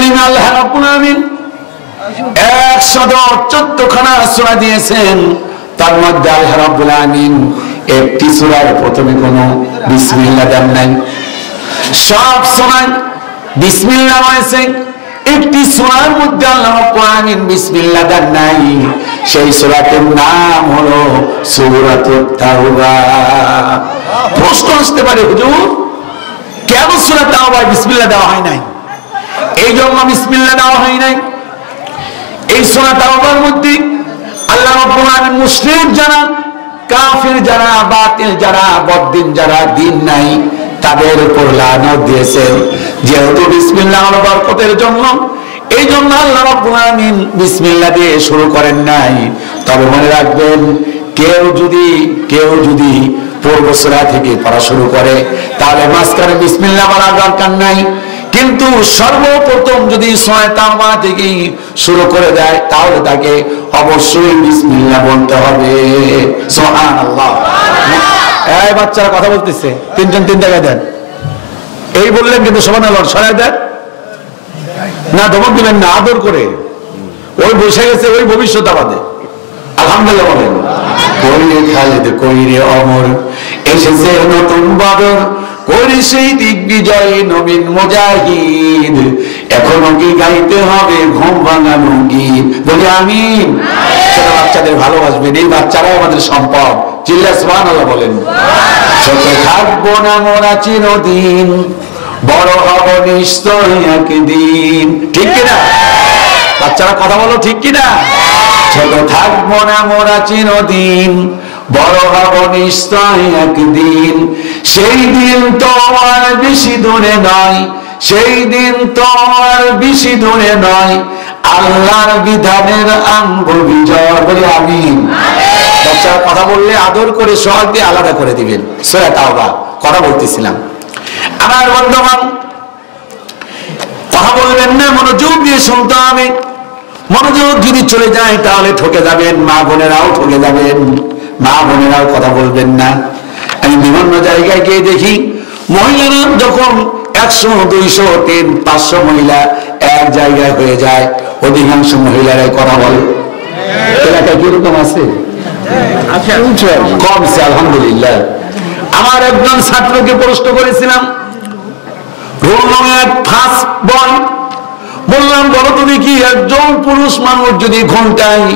কারিমে আল্লাহ রাব্বুল আলামিন 114 খানা সূরা দিয়েছেন। তার মধ্যে আল্লাহ রাব্বুল আলামিন একটি সূরার প্রথমে কোনো বিসমিল্লাহ দেন নাই। সব সূরায় বিসমিল্লাহ আছে, একটি সূরার মধ্যে আল্লাহ রাব্বুল আলামিন বিসমিল্লাহ দেন নাই। সেই সূরাটির নাম হলো সূরাতুত তাওবা। প্রশ্ন আসতে পারে, হুজুর কেন সূরা তাওবায় বিসমিল্লাহ দেওয়া হয় নাই? এই জন্য বিসমিল্লাহ দেওয়া হয় নাই, এই সূরা তাওবার মধ্যে আল্লাহ রাব্বুল আলামিন মুশরিক যারা, কাফির যারা, বাতিল যারা, বদ্দিন যারা, দিন নাই, তাদের উপর লানত দিয়েছেন। যেহেতু বিসমিল্লাহ হলো বরকতের জন্য, এই জন্য আল্লাহ রাব্বুল আলামিন বিসমিল্লাহ দিয়ে শুরু করেন নাই। তবে মনে রাখবেন, কেউ যদি পূর্ব সূরা থেকে পড়া শুরু করে তাহলে মাঝখানে বিসমিল্লাহ বলার দরকার নাই। কিন্তু সর্বপ্রথম যদি সূরা তাওবা থেকে শুরু করে দেয় তাহলে তাকে অবশ্যই বিসমিল্লাহ বলতে হবে। সুবহানাল্লাহ। এই বাচ্চারা কথা বলতেছে, তিনজন তিন জায়গায় দেন। এই বললেন কিন্তু সুবহানাল্লাহ সরাই দেন না, ধমক দিবেন না, আদর করে। ওই বসে গেছে, ওই ভবিষ্যৎ আমাদের। আলহামদুলিল্লাহ বলেন। কইরে খালিদ কইরে অমর, এসেছে নতুন বদর, করি সেই দিগ্বিজয় নবীন মুজাহিদ। এখনো কি গাইতে হবে ঘুম ভাঙানো গীত? বলি আমিন। ছোট বাচ্চাদের ভালোবাসবেন, এই বাচ্চারাই আমাদের সম্পদ। চিল্লা সুবহানাল্লাহ বলেন। ছোট থাকবো না মোরা চিরদিন, বড় হব নিশ্চয় একদিন। ঠিক কিনা বাচ্চারা? কথা বলো, ঠিক কিনা? ছোট থাকবো না মোরা চিরদিন, বড় হব নিশ্চয় একদিন। সেই দিন তো আর বেশি দূরে নয়, সেই দিন তো আর বেশি দূরে নয়, আল্লাহর বিধানের আনব বিজয়। বলি আমিন। বাচ্চারা কথা বললে আদর করে সোহাগ দিয়ে আলাদা করে দিবেন। সূরা তাওবা কথা বলতেছিলাম। আমার বন্ধুগণ, কথা বলবেন না, মনোযোগ দিয়ে শুনতে হবে। মনোযোগ যদি চলে যায় তাহলে ঠকে যাবেন, মা বোনেরাও ঠকে যাবেন। মা বোনেরাও কথা বলবেন না। আমি বিভিন্ন জায়গায় গিয়ে দেখি, মহিলারা যখন 100, 200, 300, 500 মহিলা এক জায়গায় হয়ে যায়, অধিকাংশ মহিলারাই কথা বলে। এলাকায় কিরকম আছে? কমছে আলহামদুলিল্লাহ। আমার একজন ছাত্রকে প্রশ্ন করেছিলাম, রোল নং 1 ফার্স্ট বয়। বললাম, বলো তুমি কি একজন পুরুষ মানুষ যদি ঘন্টায়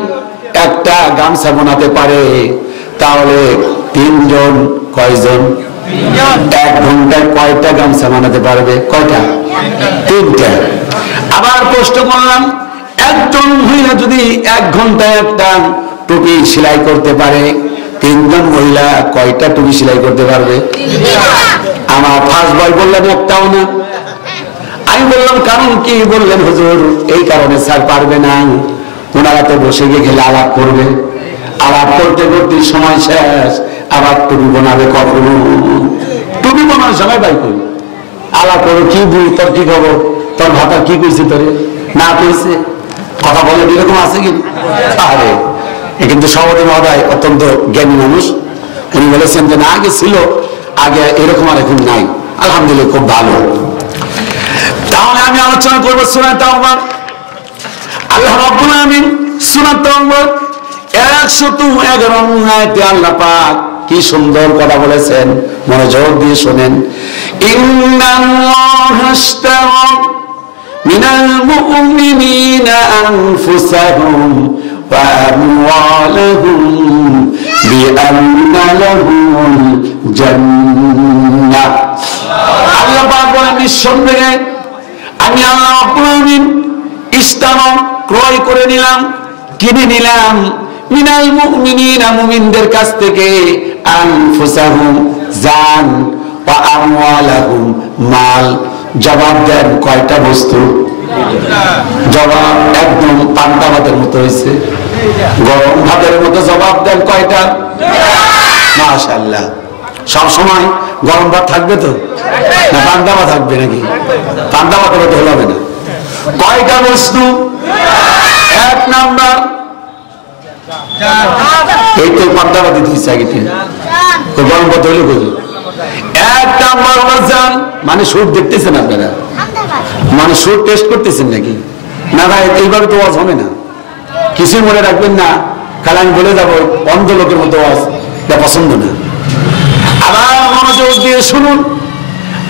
একটা গামছা বানাতে পারে তাহলে 3 জন কয়জন? 1 ঘন্টায় কয়টা গামছা বানাতে পারবে? কয়টা? 3টা। আবার প্রশ্ন করলাম, একজন মহিলা যদি 1 ঘন্টায় একটা টুপি সেলাই করতে পারে, 3 জন মহিলা কয়টা টুপি সেলাই করতে পারবে? আমার ফার্স্ট বয় বললেন একটাও না। আমি বললাম কারণ কি? বললেন হুজুর এই কারণে স্যার পারবে না, ওনারা তো বসে গিয়ে গেলে আলাপ করবে, আলাপ করতে করতে সময় শেষ, আবার টুপি বানাবে কখনো? টুপি বানানোর সময় বাই করি আলাপ করো, কি বুঝি তোর কি খবর, তোর ভাতা কি কইছে, তোরে না কইছে, কথা বলে এরকম আছে কি? আরে কিন্তু সভাপতি মহোদয় অত্যন্ত জ্ঞানী মানুষ, উনি বলেছেন যে না আগে ছিল, আগে এরকম আর এখন নাই। আলহামদুলিল্লাহ, খুব ভালো। তাহলে আমি আলোচনা করবো সূরা তাওবা। আল্লাহ রাব্বুল আলামিন সূরা তাওবা 111 আয়াতে আল্লাহ পাক কি সুন্দর কথা বলেছেন, মনোযোগ দিয়ে শুনেন। ইন্নাল্লাহা আশতারা মিনাল মুমিনিনা আনফুসাহুম ওয়া আমওয়ালাহুম বিআন্না লাহুমুল জান্নাহ। আল্লাহ পাক বলেন, নিঃসন্দেহে আমি আল্লাহ রাব্বুল আলামিন ইশতারা ক্রয় করে নিলাম, কিনে নিলাম, মিনাল মুমিনিনা মুমিনদের কাছ থেকে, আনফুসাহুম জান, ওয়া আমওয়ালাহুম মাল। জবাব দেন কয়টা বস্তু? জবাব একদম পান্তা ভাতের মতো হয়েছে, গরম ভাতের মতো জবাব দেন কয়টা? মাশাআল্লাহ। সব সময় গরম ভাত থাকবে তো না পান্তা ভাত থাকবে নাকি? পান্তা ভাতের মতো হবে না। কয়টা বস্তু? 1 নাম্বার এই তো পান্তা ভাত দিতে আগে গরম ভাত হইলে বুঝি। 1 নাম্বার হলো জান, মানে সুর দেখতেছেন আপনারা, মানে সুর টেস্ট করতেছেন নাকি? না ভাই, এইভাবে তো ওয়াজ হবে না। কিছুই মনে রাখবেন না, কারণ আমি বলে যাবো অন্ধ লোকের মতো ওয়াজ, এটা পছন্দ না। আবার মনোযোগ দিয়ে শুনুন।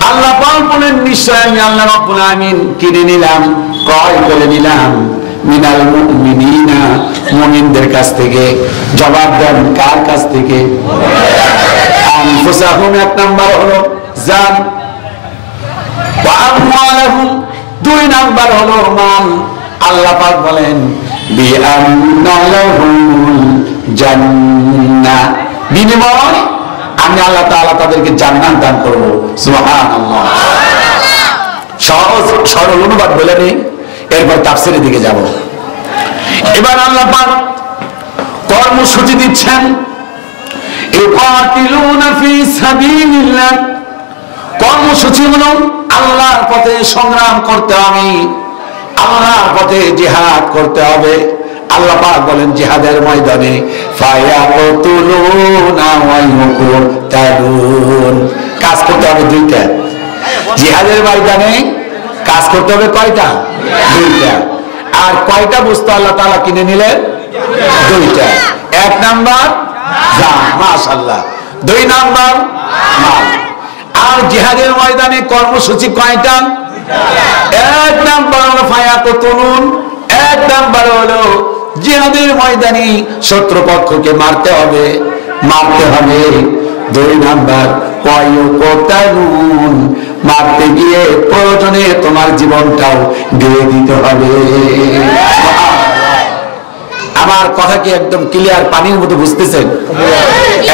আল্লাহ পাক বলেন, নিশ্চয় আমি আল্লাহ রাব্বুল আমিন কিনে নিলাম, ক্রয় করে নিলাম, মিনাল মুমিনিনা, মুমিনদের কাছ থেকে। জবাব দেন, কার কাছ থেকে? আনফুসাহুম, এক নাম্বার হলো জান, ওয়া আমওয়ালাহুম, দুই নাম্বার হলো মাল। আল্লাহ পাক বলেন, বিআন্না লাহুমুল জান্নাহ, বিনিময় আমি আল্লাহ তাআলা তাদেরকে জান্নাত দান করব। সুবহানাল্লাহ। সহজ সরল অনুবাদ বলে নেই, এরপর তাফসীরের দিকে যাব। এবার আল্লাহ পাক কর্মসূচি দিচ্ছেন, ইকাতিলুনা ফি সাবিলিল্লাহ। কর্মসূচি হলো আল্লাহর পথে সংগ্রাম করতে হবে, আল্লাহর পথে জিহাদ করতে হবে। আল্লাহ পাক বলেন, জিহাদের ময়দানে ফায়াকুতুলুনা ওয়া ইউকতালুন, কাজ করতে হবে দুইটা। জিহাদের ময়দানে কাজ করতে হবে কয়টা? দুইটা। আর কয়টা বস্তু আল্লাহ তাআলা কিনে নিলেন? দুইটা। এক নাম্বার জান, মাশাআল্লাহ। দুই নাম্বার মাল। আর জিহাদের ময়দানে কর্মসূচি কয়টা? এক নাম্বার হলো ফায়াকুতুলুন, এক নাম্বার হলো জিহাদের ময়দানে শত্রুপক্ষকে মারতে হবে, মারতে হবে। দুই নাম্বার ওয়ায়ুকতালুন, মারতে গিয়ে প্রয়োজনে তোমার জীবনটাও দিয়ে দিতে হবে। আমার কথা কি একদম ক্লিয়ার, পানির মতো বুঝতেছেন?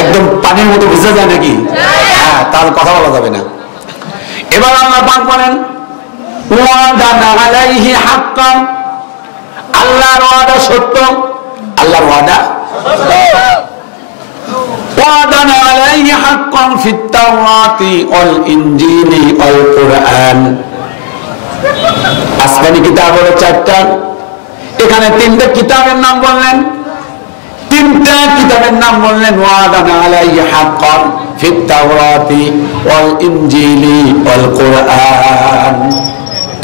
একদম পানির মতো বুঝা যায় নাকি? হ্যাঁ, তাহলে কথা বলা যাবে না। এবার আল্লাহ পাক বলেন, ওয়াদানা আলাইহি হাক্কান, আল্লাহর ওয়াদা সত্য। আল্লাহর ওয়াদা সত্য। ওয়াদানা আলাইহি হাক্কান ফিত তাওরাতি ওয়াল ইনজিলি ওয়াল কুরআন। আসমানি কিতাব হলো চারটা, এখানে তিনটা কিতাবের নাম বললেন, তিনটা কিতাবের নাম বললেন। ওয়াদানা আলাইহি হাক্কান ফিত তাওরাতি ওয়াল ইনজিলি ওয়াল কুরআন।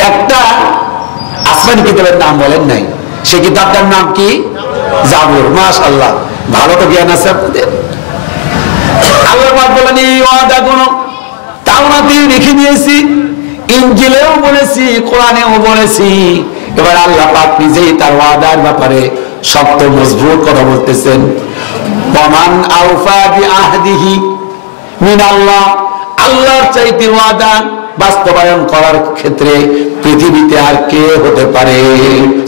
একটা আসমানি কিতাবের নাম বলেন নাই, সেই কিতাবটার নাম কি? জাবুর। মাশাআল্লাহ, ভালো তো জ্ঞান আছে আপনাদের। আল্লাহ পাক বলেন, এই ওয়াদাগুলো তাওরাতেও লিখে দিয়েছি, ইনজিলেও বলেছি, কোরআনেও বলেছি। এবার আল্লাহ পাক নিজেই তার ওয়াদার ব্যাপারে শক্ত মজবুত কথা বলতেছেন। ওয়ামান আওফা বিআহদিহি মিনাল্লাহ, আল্লাহর চাইতে ওয়াদা বাস্তবায়ন করার ক্ষেত্রে পৃথিবীতে আর কে হতে পারে?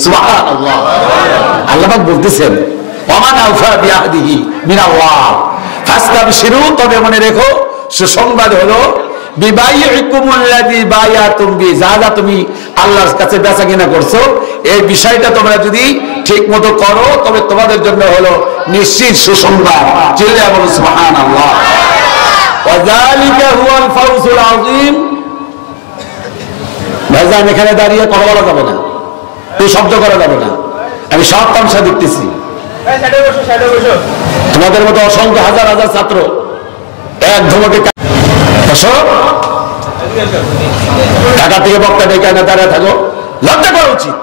সুবহানাল্লাহ। আল্লাহ পাক বলতেছেন, ওয়ামান আওফা বিআহদিহি মিনাল্লাহ ফাস্তাবশিরু, তবে মনে রেখো, সুসংবাদ হলো বিবাইয়িকুমুল্লাযী বায়াতুম বি, যা যা তুমি আল্লাহর কাছে বেচাকেনা করছো, এই বিষয়টা তোমরা যদি ঠিকমতো করো তবে তোমাদের জন্য হলো নিশ্চিত সুসংবাদ। চিল্লা বলুন সুবহানাল্লাহ। ওয়া যালিকা হুয়াল ফাওজুল আযীম। ভাইজান, এখানে দাঁড়িয়ে কথা বলা যাবে না, তুই শব্দ করা যাবে না, আমি সব তামসা দেখতেছি। তোমাদের মতো অসংখ্য হাজার হাজার ছাত্র এক ধমকে ঢাকা থেকে বক্তা ডেকে না দাঁড়িয়ে থাকো, লজ্জা করা উচিত।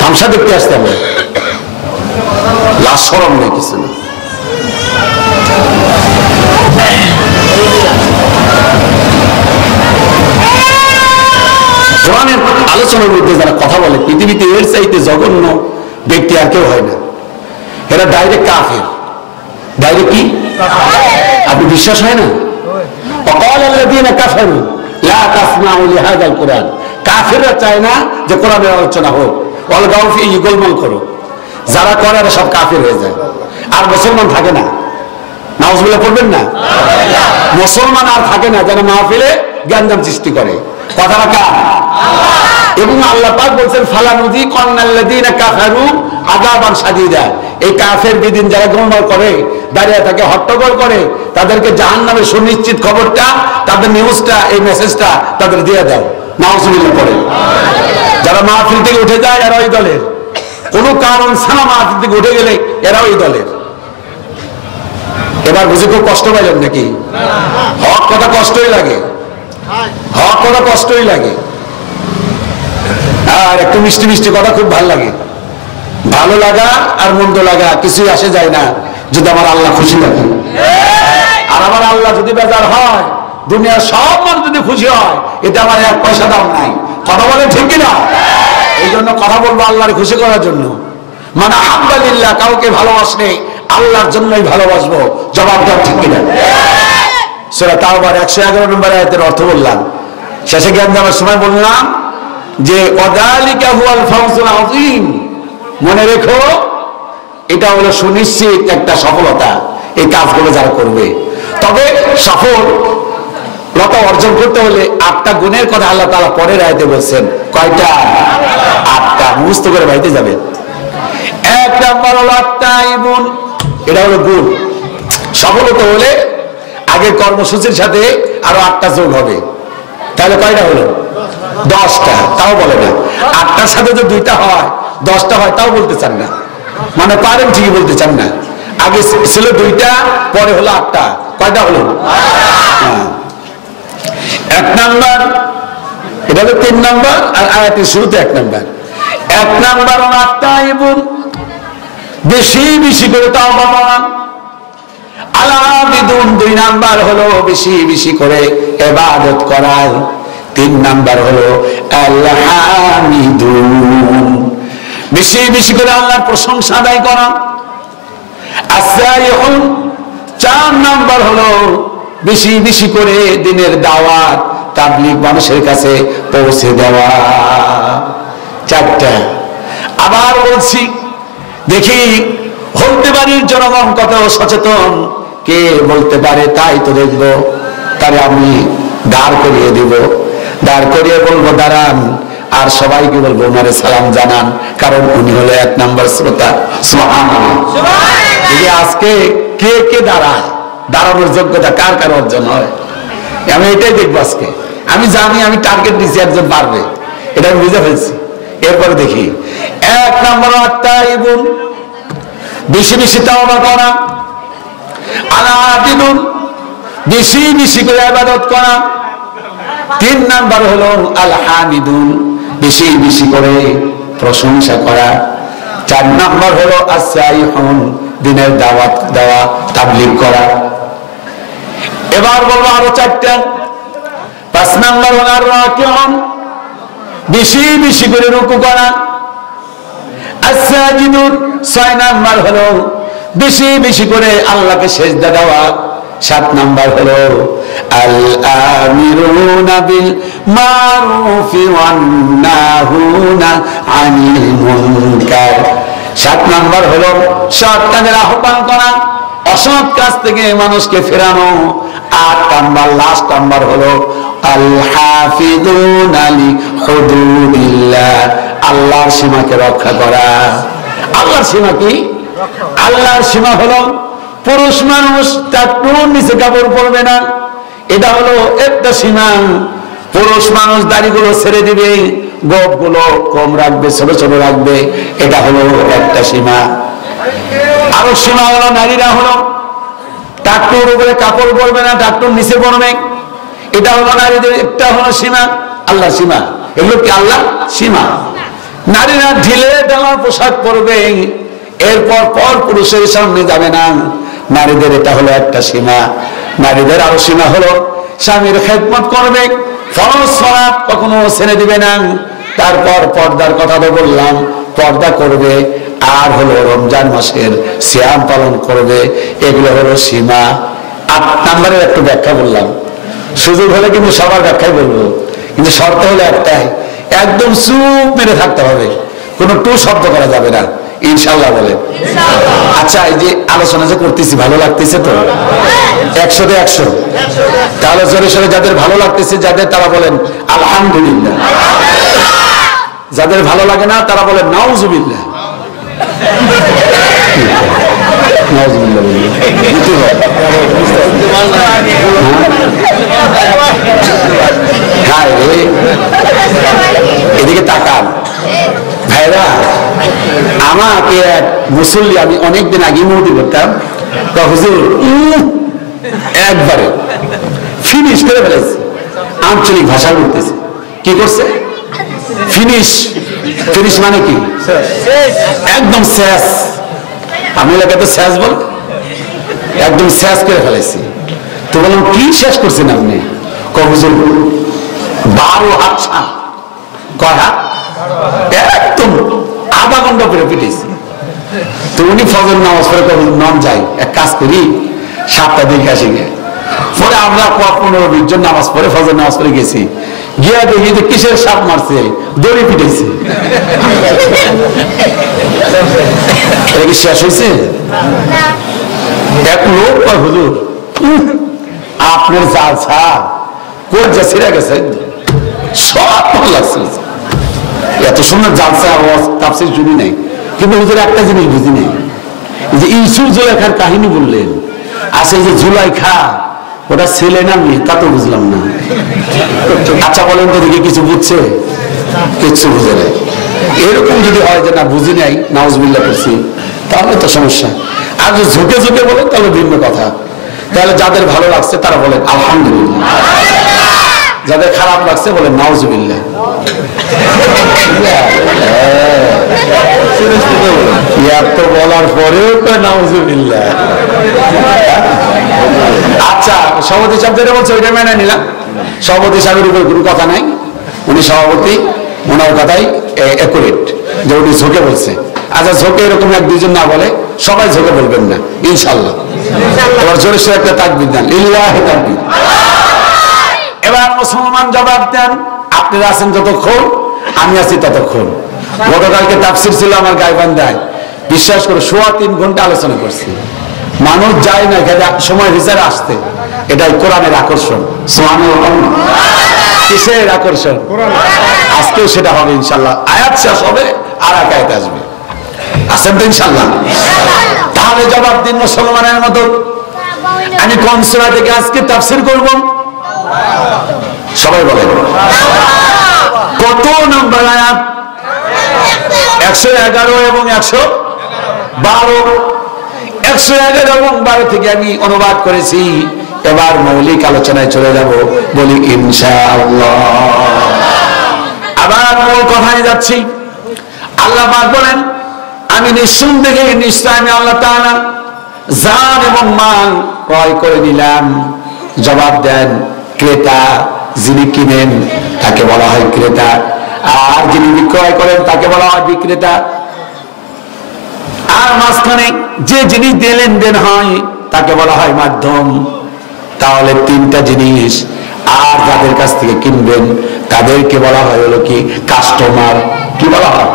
তামসা দেখতে আসতে হবে, লাশ শরম নেই কিছু না। কোরআনের আলোচনার মধ্যে যারা কথা বলে, পৃথিবীতে এর চাইতে জঘন্য ব্যক্তি আর কেউ হয় না। এরা ডাইরেক্ট কাফের। ডাইরেক্ট কি? আপনি বিশ্বাস হয় না? কাফেররা চায় না যে কোরআনের আলোচনা হোক, অলগাও ফি, গোলমাল করো। যারা করে সব কাফের হয়ে যায়, আর মুসলমান থাকে না। নাউজুবিল্লাহ পড়বেন না? মুসলমান আর থাকে না, যেন মাহফিলে গ্যাঞ্জাম সৃষ্টি করে। কথাটা কার? এবং আল্লাহ পাক বলছেন, ফালানুযিকান্নাল্লাযীনা কাফারু আযাবান শাদীদা। এই কাফের বিদিন যারা গোলমাল করে, দাঁড়িয়ে থাকে, হট্টগোল করে, তাদেরকে জাহান্নামের সুনিশ্চিত খবরটা, তাদের নিউজটা, এই মেসেজটা তাদের দিয়ে দাও। নাউজুবিল্লাহ পড়ে। যারা মাহফিল থেকে উঠে যায় এরা ওই দলের, কোনো কারণ ছাড়া মাহফিল থেকে উঠে গেলে এরা ওই দলের। এবার বুঝে খুব কষ্ট পাইলেন নাকি? হক কথা কষ্টই লাগে, হক কথা কষ্টই লাগে, আর একটু মিষ্টি মিষ্টি কথা খুব ভালো লাগে। ভালো লাগা আর মন্দ লাগা কিছুই আসে যায় না যদি আমার আল্লাহ খুশি থাকে। আর আমার আল্লাহ যদি বেজার হয়, দুনিয়ার সব মানুষ যদি খুশি হয়, এটা আমার 1 পয়সা দাম নাই। কথা বলে ঠিক কিনা? এই জন্য কথা বলবো আল্লাহর খুশি করার জন্য। মানে আলহামদুলিল্লাহ, কাউকে ভালোবাসলে আল্লাহর জন্যই ভালোবাসবো। জবাব দাও ঠিক কিনা? সূরা তাওবার 111 নম্বর আয়াতের অর্থ বললাম। শেষে জ্ঞান দেওয়ার সময় বললাম যে ওয়াযালিকা হুয়াল ফাওজুল আযীম, মনে রেখো এটা হলো সুনিশ্চিত একটা সফলতা এই কাজগুলো যারা করবে। তবে সফলতা অর্জন করতে হলে 8টা গুণের কথা আল্লাহ তাআলা পরের আয়াতে বলছেন। কয়টা? 8টা। মুখস্থ করে বাইতে যাবে। 1 নাম্বার হলো আত-তাইবুন, এটা হলো গুণ। সফলতা হলে আগের কর্মসূচির সাথে আরো 8টা যোগ হবে, তাহলে কয়টা হলো? 10টা। তাও বলে না। 8টার সাথে যদি 2টা হয় 10টা হয়, তাও বলতে চান না। মানে পারেন ঠিকই, বলতে চান না। আগে ছিল 2টা, পরে হলো 8টা। কয়টা হলো? 1 নাম্বার, এটা হলো 3 নাম্বার, আর আয়াতের শুরুতে 1 নাম্বার। 1 নাম্বার হলো আত-তাইবুন, বেশি বেশি করে তাওবা করা। আল-আবিদুন, 2 নাম্বার হলো বেশি বেশি করে ইবাদত করা। 3 নাম্বার হলো আল-হামিদুন, বেশি বেশি করে আল্লাহর প্রশংসা আদায় করা। আস-সাইহুন, 4 নাম্বার হলো বেশি বেশি করে দ্বীনের দাওয়াত তাবলীগ মানুষের কাছে পৌঁছে দেওয়া। 4টা। আবার বলছি, দেখি হতে বাড়ির জনগণ কত সচেতন, কে বলতে পারে তাই তো দেখবো, তারে আমি দাঁড় করিয়ে দিব। দাঁড় করিয়ে বলবো দাঁড়ান, আর সবাইকে বলবো ওনারে সালাম জানান, কারণ উনি হলো 1 নাম্বার শ্রোতা। সুবহানাল্লাহ। আজকে কে কে দাঁড়ায়, দাঁড়ানোর যোগ্যতা কার কার অর্জন হয়, আমি এটাই দেখবো আজকে। আমি জানি আমি টার্গেট দিচ্ছি একজন পারবে, এটা আমি বুঝে ফেলছি। এরপরে দেখি 1 নাম্বার আত-তাইবুন, বেশি বেশি তাওবা করা। আল-আবিদুন, বেশি বেশি করে ইবাদত করা। 3 নাম্বার হলো আল-হামিদুন, বেশি বেশি করে প্রশংসা করা। 4 নাম্বার হলো আস-সাইহুন, দ্বীনের দাওয়াত দেওয়া, তাবলীগ করা। এবার বলবো আরো 4টা। 5 নাম্বার হলো আর-রাকিউন, বেশি বেশি করে রুকু করা। আস-সাজিদুন, 6 নাম্বার হলো বেশি বেশি করে আল্লাহকে সিজদা দেওয়া। 7 নাম্বার হলো আল-আমিরুনা বিল মারুফি ওয়ান নাহুনা আনিল মুনকার। 7 নাম্বার হলো সৎ কাজের আহ্বান করা, অসৎ কাজ থেকে মানুষকে ফেরানো। 8 নাম্বার, লাস্ট নাম্বার হলো আল-হাফিজুনা লিহুদুদিল্লাহ, আল্লাহর সীমাকে রক্ষা করা। আল্লাহর সীমা কি? আল্লাহর সীমা হলো পুরুষ মানুষ টাকনুর নিচে কাপড় পরবে না, এটা হলো একটা সীমা। পুরুষ মানুষ দাড়িগুলো ছেড়ে দিবে, গোঁফগুলো কম রাখবে, ছোট ছোট রাখবে, এটা হলো একটা সীমা। আরো সীমা হলো নারীরা হলো টাকনুর উপরে কাপড় পরবে না, টাকনুর নিচে পরবে, এটা হলো নারীদের একটা হলো সীমা। আল্লাহ সীমা, এগুলো কি আল্লাহ সীমা? নারীরা ঢিলে ঢালা পোশাক পরবে, এরপর পর পুরুষের সামনে যাবে না, নারীদের এটা হলো একটা সীমা। নারীদের আরো সীমা হলো স্বামীর খেদমত করবে, ফরজ সালাত কখনো ছেড়ে দিবে না। তারপর পর্দার কথা তো বললাম, পর্দা করবে। আর হলো রমজান মাসের সিয়াম পালন করবে, এগুলো হলো সীমা। 8 নাম্বারের একটু ব্যাখ্যা বললাম, সুযোগ হলে কিন্তু সবার ব্যাখ্যাই বলবো, কিন্তু শর্ত হলো একটাই, একদম চুপ মেরে থাকতে হবে, কোনো টু শব্দ করা যাবে না। ইনশাআল্লাহ বলেন। আচ্ছা, এই যে আলোচনা যে করতেছি ভালো লাগতেছে তো? 100-তে 100। তাহলে জোরে সোরে যাদের ভালো লাগতেছে, যাদের তারা বলেন আলহামদুলিল্লাহ। যাদের ভালো লাগে না তারা বলেন নাউজুবিল্লাহ। নাউজুবিল্লাহ এদিকে তাকান ভাইরা। আমাকে এক মুসল্লি, আমি অনেকদিন আগে মুহূর্তে করতাম, হুজুর একবারে ফিনিশ করে ফেলেছি, আঞ্চলিক ভাষা বলতেছে। কি করছে? ফিনিশ। ফিনিশ মানে কি? একদম শেষ। আমি এলাকায় তো শেষ বল, একদম শেষ করে ফেলেছি। তো বললাম কি শেষ করছেন আপনি? হুজুর 12 হাত সাপ। কয় হাত? একদম আধা ঘন্টা করে পিটেছি। তো উনি ফজর নামাজ পড়ে নাম যাই, এক কাজ করি 7টা দিকে আসি গে। পরে আমরা 15-20 জন নামাজ পড়ে ফজর নামাজ পড়ে গেছি, গিয়া দেখি যে কিসের সাপ মারছে, দড়ি পিটেছে। এটা কি শেষ হয়েছে? এক লোক কয় হুজুর আপনার জাল সাপ কোন যা ছিঁড়ে গেছে, সব ভালো লাগছে। এত সুন্দর জালসা তাফসীর শুনি নাই, কিন্তু হুজুর একটা জিনিস বুঝি নাই, যে ইউসুফ জুলাইখার কাহিনী বললেন, আসে যে জুলাইখা ওটা ছেলে না মেয়ে তা তো বুঝলাম না। আচ্ছা বলেন তো দেখি কিছু বুঝছে? কিচ্ছু বুঝে নাই। এরকম যদি হয় যে না বুঝি নাই, নাউজুবিল্লাহ করছি, তাহলে তো সমস্যা। আর যদি ঝুঁকে ঝুঁকে বলেন তাহলে ভিন্ন কথা। তাহলে যাদের ভালো লাগছে তারা বলেন আলহামদুলিল্লাহ, যাদের খারাপ লাগছে বলেন নাউজুবিল্লাহ। এত বলার পরেও নাউজুবিল্লাহ। আচ্ছা, সভাপতি সাহেব যেটা বলছে ওইটা মেনে নিলাম। সভাপতি সাহেবের উপর কোনো কথা নাই, উনি সভাপতি, ওনার কথাই একুরেট যে উনি ঝোঁকে বলছে। আচ্ছা, ঝোঁকে এরকম 1-2 জন না বলে, সবাই ঝোঁকে বলবেন না ইনশাল্লাহ। এবার জোরে সোরে একটা তাকবীর দেন, লিল্লাহি তাকবীর। এবার মুসলমান জবাব দেন, আপনারা আছেন যতক্ষণ, আমি আছি ততক্ষণ। গতকালকে তাফসীর ছিল আমার গাইবান্ধায়, বিশ্বাস করে 3.25 ঘন্টা আলোচনা করছি। মানুষ যায় না এখানে সময় হিসাবে আসতে, এটাই কোরআনের আকর্ষণ। সুবহানাল্লাহ। কিসের আকর্ষণ? আজকেও সেটা হবে ইনশাল্লাহ। আয়াত শেষ হবে আর এক আয়াত আসবে, আসেন তো ইনশাল্লাহ। তাহলে জবাব দিন মুসলমানের মতো, আমি কোন সূরা থেকে আজকে তাফসীর করব? সবাই বলেন কত নম্বর আয়াত? 111 এবং 112। 111 এবং 12 থেকে আমি অনুবাদ করেছি। এবার মৌলিক আলোচনায় চলে যাব, বলি ইনশাআল্লাহ। আবার মূল কথায় যাচ্ছি। আল্লাহ পাক বলেন, আমি নিঃসন্দেহে নিশ্চয় আমি আল্লাহ তাআলা জান এবং মাল ক্রয় করে নিলাম। জবাব দেন, ক্রেতা যিনি কিনেন তাকে বলা হয় ক্রেতা, আর যিনি বিক্রয় করেন তাকে বলা হয় বিক্রেতা। আর মাঝখানে যে জিনিস দিয়ে লেনদেন হয় তাকে বলা হয় মাধ্যম। তাহলে 3টা জিনিস। আর যাদের কাছ থেকে কিনবেন তাদেরকে বলা হয় হলো কি কাস্টমার। কি বলা হয়?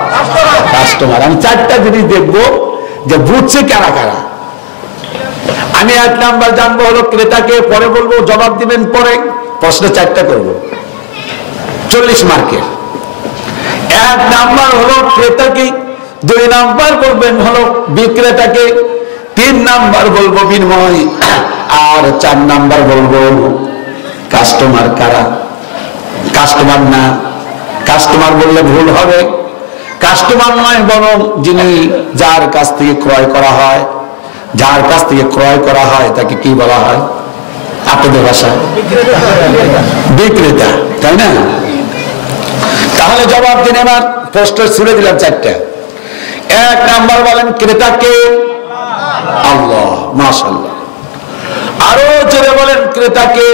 কাস্টমার। আমি 4টা জিনিস দেখবো যে বুঝছে কারা কারা। আমি 1 নাম্বার জানবো হলো ক্রেতাকে, পরে বলবো, জবাব দিবেন পরে। প্রশ্ন 4টা করবো, 40 মার্কের। 1 নাম্বার হলো ক্রেতাকে, 2 নাম্বার বলবেন হলো বিক্রেতাকে, 3 নাম্বার বলবো বিনিময়, আর 4 নাম্বার বলবো কাস্টমার কারা। কাস্টমার না, কাস্টমার বললে ভুল হবে। কাস্টমার নয়, বরং যিনি যার কাছ থেকে ক্রয় করা হয়, যার কাছ থেকে ক্রয় করা হয় তাকে কি বলা হয় আপনাদের ভাষায়? বিক্রেতা, তাই না? তাহলে জবাব দিন। এবার পোস্টার ছুড়ে দিলাম 4টা। 1 নাম্বার বলেন ক্রেতাকে আল্লাহ, মাশাআল্লাহ। আরো জোরে বলেন ক্রেতাকে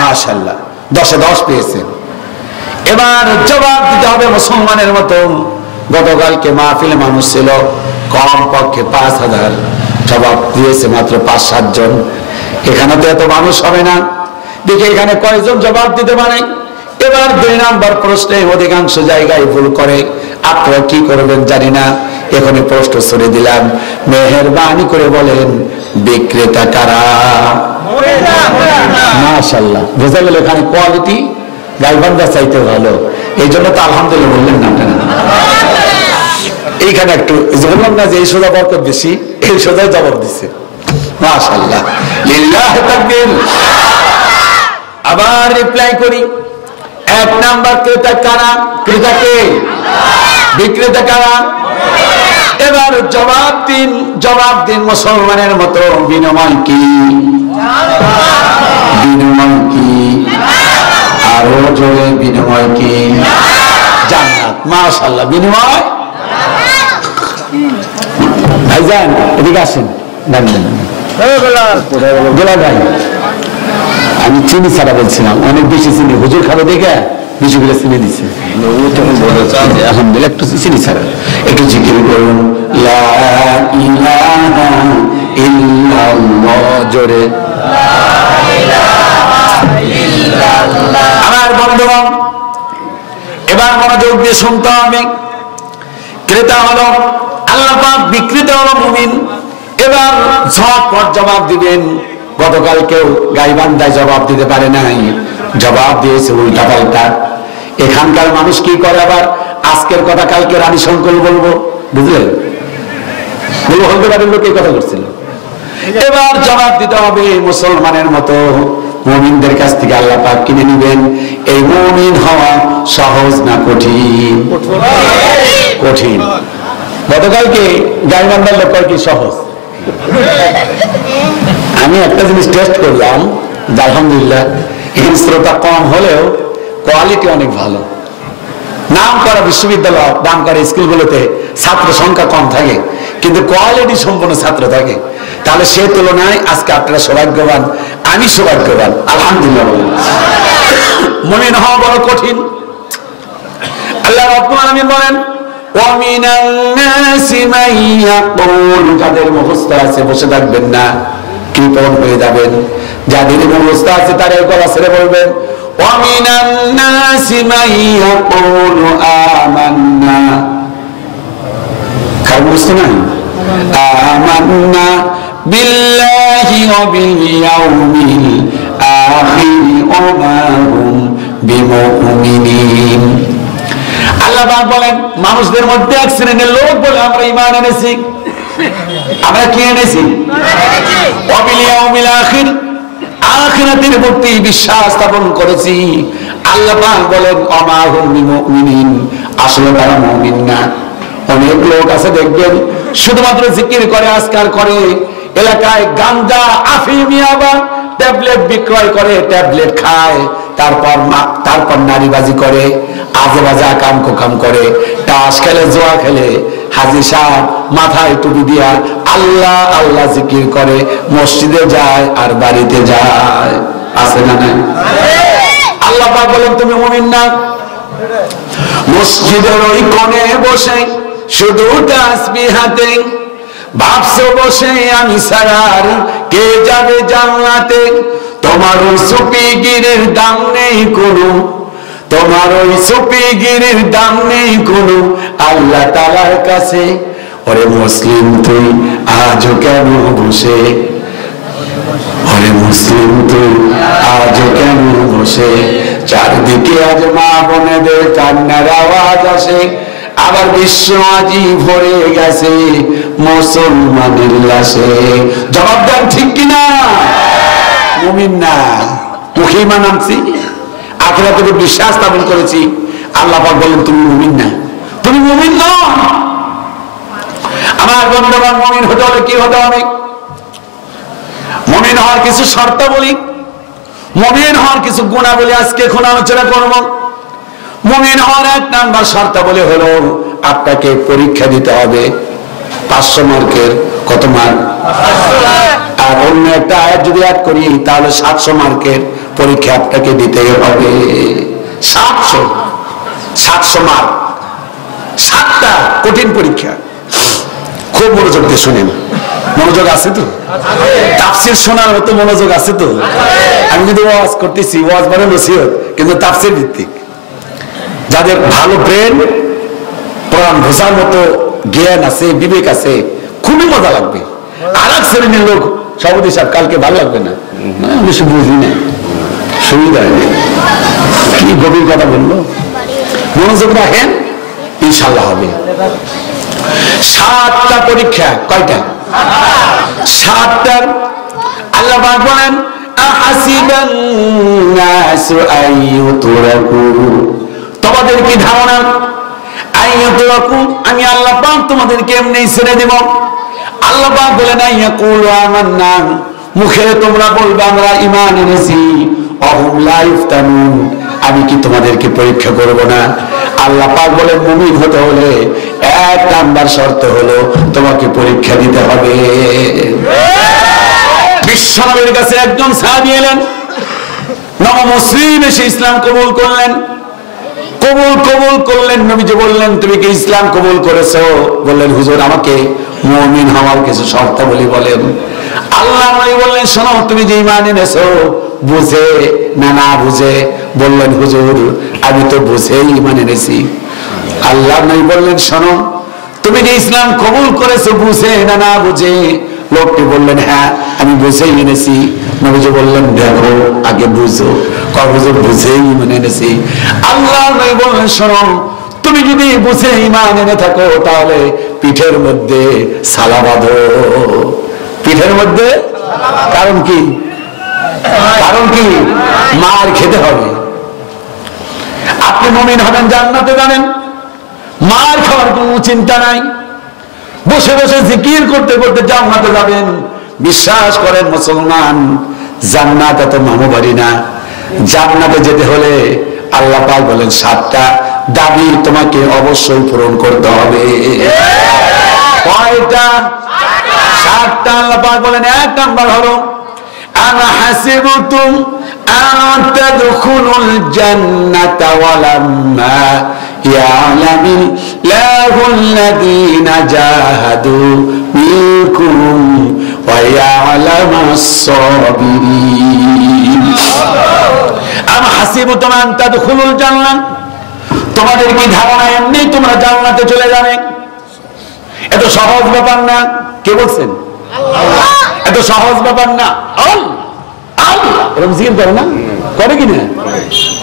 মাশাআল্লাহ। 10-এ 10 পেয়েছেন। এবার জবাব দিতে হবে মুসলমানের মতো। গতকালকে মাহফিলে মানুষ ছিল কম পক্ষে 5000, জবাব দিয়েছে মাত্র 5-7 জন। এখানে তো এত মানুষ হবে না, দেখে এখানে কয়জন জবাব দিতে পারে। এবার 2 নাম্বার প্রশ্নে অধিকাংশ জায়গায় ভুল করে। আপনারা কি করবেন জানি না, এখানে প্রশ্ন ছড়ে দিলাম, মেহেরবানি করে বলেন বিক্রেতা কারা? মাশাআল্লাহ, বোঝা গেল এখানে কোয়ালিটি গাইবান্ধা চাইতে ভালো। এই জন্য তো আলহামদুলিল্লাহ বললেন না আপনারা। এইখানে একটু বললাম না যে এই সোজা বরকত বেশি, এই সোজাই জবাব দিচ্ছে। মাশাআল্লাহ, লিল্লাহি তাকবীর। আবার রিপ্লাই করি। 1 নাম্বার ক্রেতা কারা? ক্রেতাকে। বিক্রেতা কারা? এবার জবাব দিন মুসলমানের মতো, বিনিময় কি? বিনিময় কি? আরো জোরে, বিনিময় কি? জান্নাত। মাশাআল্লাহ, বিনিময় ভাইজান এদিকে আসেন। গোলাপ ভাই, আমি চিনি ছাড়া বলছিলাম, অনেক বেশি চিনি হুজুর খাবে দেখে বেশি করে চিনি দিচ্ছে। আলহামদুলিল্লাহ, একটু চিনি ছাড়া একটু জিকির করুন, লা ইলাহা ইল্লাল্লাহ, জোরে। আমার বন্ধুগণ, এবার মনোযোগ দিয়ে শুনতে হবে। ক্রেতা হলো আল্লাহ পাক, বিক্রেতা হলো মুমিন। এবার ঝটপট জবাব দিবেন। গতকাল কেউ গাইবান্ধায় জবাব দিতে পারে নাই, জবাব দিয়েছে উল্টা পাল্টা। এখানকার মানুষ কি করে, আবার আজকের কথা কালকে রানী শঙ্কর বলবো, বুঝলেন? বলবো হলতে পারেন লোক এই কথা করছিল। এবার জবাব দিতে হবে মুসলমানের মতো। মুমিনদের কাছ থেকে আল্লাহ পাক কিনে নিবেন। এই মুমিন হওয়া সহজ না কঠিন? কঠিন। গতকালকে গাইবান্ধার লোক কি সহজ? আমি একটা জিনিস টেস্ট করলাম, আলহামদুলিল্লাহ এখানে শ্রোতা কম হলেও কোয়ালিটি অনেক ভালো। নাম করা বিশ্ববিদ্যালয়, নাম করা স্কুলগুলোতে ছাত্র সংখ্যা কম থাকে, কিন্তু কোয়ালিটি সম্পন্ন ছাত্র থাকে। তাহলে সে তুলনায় আজকে আপনারা সৌভাগ্যবান, আমি সৌভাগ্যবান, আলহামদুলিল্লাহ। মুমিন হওয়া বড় কঠিন। আল্লাহ রাব্বুল আলামিন বলেন, ওয়ামিনান নাসি মান ইয়াকুল, যাদের মুখস্থ আছে বসে থাকবেন না, কৃপণ হয়ে যাবেন। যাদের মুখস্থ আছে তারা গলা ছেড়ে বলবেন, ওয়ামিনান নাসি মান ইয়াকুলু আমান্না। কার মুখস্থ নাই? আমান্না বিল্লাহি ওয়া বিল ইয়াউমিল আখির ওয়া মা হুম বিমুমিনিন। আল্লাহ পাক বলেন, মানুষদের মধ্যে এক শ্রেণীর লোক বলে আমরা ঈমান এনেছি। আমরা কি এনেছি? ওয়া বিল ইয়াউমিল আখির, আখিরাতের প্রতি বিশ্বাস স্থাপন করেছি। আল্লাহ পাক বলেন, ওয়া মা হুম বিমুমিনিন, আসলে তারা মুমিন না। অনেক লোক আছে দেখবেন শুধুমাত্র জিকির করে, আজকার করে, এলাকায় গাঞ্জা, আফিম, ইয়াবা, ট্যাবলেট বিক্রয় করে, ট্যাবলেট খায়, তারপর নারীবাজি করে, আজে বাজে কাম কোকাম করে, তাস খেলে, জোয়া খেলে। হাজী সাহেব মাথায় টুপি দিয়া আল্লাহ আল্লাহ জিকির করে, মসজিদে যায় আর বাড়িতে যায়। আছে না নাই? আল্লাহ পাক বলেন, তুমি মুমিন না। মসজিদের ওই কোণে বসে শুধু তাসবিহ হাতে ভাবছো বসে আমি ছাড়ার কে যাবে জান্নাতে। তোমার ওই সুপিগিরির দাম নেই কোনো, তোমার ওই সুপিগিরির দাম নেই কোনো আল্লাহ তাআলার কাছে। ওরে মুসলিম তুই আজও কেন বসে, ওরে মুসলিম তুই আজও কেন বসে। চারদিকে আজ মা বোনেদের কান্নার আওয়াজ আসে, আবার বিশ্ব আজি ভরে গেছে মুসলমানের লাশে। জবাব দেন ঠিক কিনা? মুমিন না, মুখে ঈমান আনছি, আখিরাতে বিশ্বাস স্থাপন করেছি। আল্লাহ পাক বলেন, তুমি মুমিন না, তুমি মুমিন নও। আমার বন্ধুগণ, মুমিন হতে হলে কি হতে হবে? মুমিন হওয়ার কিছু শর্তাবলী, মুমিন হওয়ার কিছু গুণাবলী আজকে এখন আলোচনা করব। মুমিন হওয়ার এক নাম্বার শর্তাবলী হলো আপনাকে পরীক্ষা দিতে হবে 500 মার্কের। কত মার্ক? আর অন্য একটা আয়াত যদি অ্যাড করি তাহলে 700 মার্কের পরীক্ষা আপনাকে দিতে হবে। 700 মার্ক, 7টা কঠিন পরীক্ষা। খুব মনোযোগ দিয়ে শুনেন। মনোযোগ আছে তো? তাফসীর শোনার মতো মনোযোগ আছে তো? আমি কিন্তু ওয়াজ করতেছি, ওয়াজ মানে নসিহত, কিন্তু তাফসীর ভিত্তিক। যাদের ভালো ব্রেন, কোরআন বোঝার মতো জ্ঞান আছে, বিবেক আছে, খুবই মজা লাগবে। আর এক শ্রেণীর লোক, সভাপতি সাহেব কালকে ভালো লাগবে না, বেশি বুঝি না, সুবিধা নেই, কি গভীর কথা বললো। মনোযোগ রাখেন, ইনশাল্লাহ হবে। 7টা পরীক্ষা। কয়টা? 7টা। আল্লাহ পাক বলেন, আহাসিবান নাসু আইয়ুতরাকু, তোমাদের কি ধারণা আইয়ুতরাকু আমি আল্লাহ পাক তোমাদেরকে এমনি ছেড়ে দেব? আল্লাহ পাক বলেন, আইয়াকুলু আমান্না, মুখে তোমরা বলবে আমরা ঈমান এনেছি, অহুম লা ইফতানুন, আমি কি তোমাদেরকে পরীক্ষা করব না? আল্লাহ পাক বলেন মুমিন হতে হলে এক নাম্বার শর্ত হলো তোমাকে পরীক্ষা দিতে হবে। বিশ্বনবীর কাছে একজন সাহাবী এলেন, নব মুসলিম এসে ইসলাম কবুল করলেন। কবুল করলেন। নবীজি বললেন তুমি কি ইসলাম কবুল করেছো? বললেন হুজুর আমাকে মুমিন হওয়ার কিছু শর্তাবলী বলেন। আল্লাহ নবী বললেন শোনো, তুমি যে ঈমান এনেছো বুঝে না বুঝে? বললেন হুজুর আমি তো বুঝেই ঈমান এনেছি। আল্লাহ নবী বললেন শোনো, তুমি যে ইসলাম কবুল করেছো বুঝে না বুঝে? লোকটি বললেন হ্যাঁ আমি বুঝেই এনেছি। নবীজি বললেন দেখো আগে বুঝো। হুজুর বুঝেই ঈমান এনেছি। আল্লাহ নবী বললেন শোনো, তুমি যদি বুঝে ঈমান এনে থাকো তাহলে পিঠের মধ্যে সালা বাঁধো। পিঠের মধ্যে কারণ কি? মার খেতে হবে। আপনি মুমিন হবেন জান্নাতে যাবেন, মার খাওয়ার কোনো চিন্তা নাই। বসে বসে জিকির করতে করতে জান্নাতে যাবেন। বিশ্বাস করেন মুসলমান, জান্নাত এত মামু বাড়ি না। জান্নাতে যেতে হলে আল্লাহ পাক বলেন 7টা দাবি তোমাকে অবশ্যই পূরণ করতে হবে। কয়টা? 7টা। আল্লাহ পাক বলেন 1 নাম্বার হলো আনা হাসিবতুম আন তাদখুলুল জান্নাতা ওয়ালাম্মা ইয়ালামিল্লাহুল্লাযীনা জাহাদু মিনকুম ওয়া ইয়ালামাস সাবিরিন। আম হাসিবতুম আন তাদখুলুল জান্নাহ, তোমাদের কি ধারণা এমনি তোমরা জান্নাতে চলে যাবে? এত সহজ ব্যাপার না। কে বলছেন? আল্লাহ। এত সহজ ব্যাপার না। আল্লাহ এরকম জিকির করে না? করে কি না?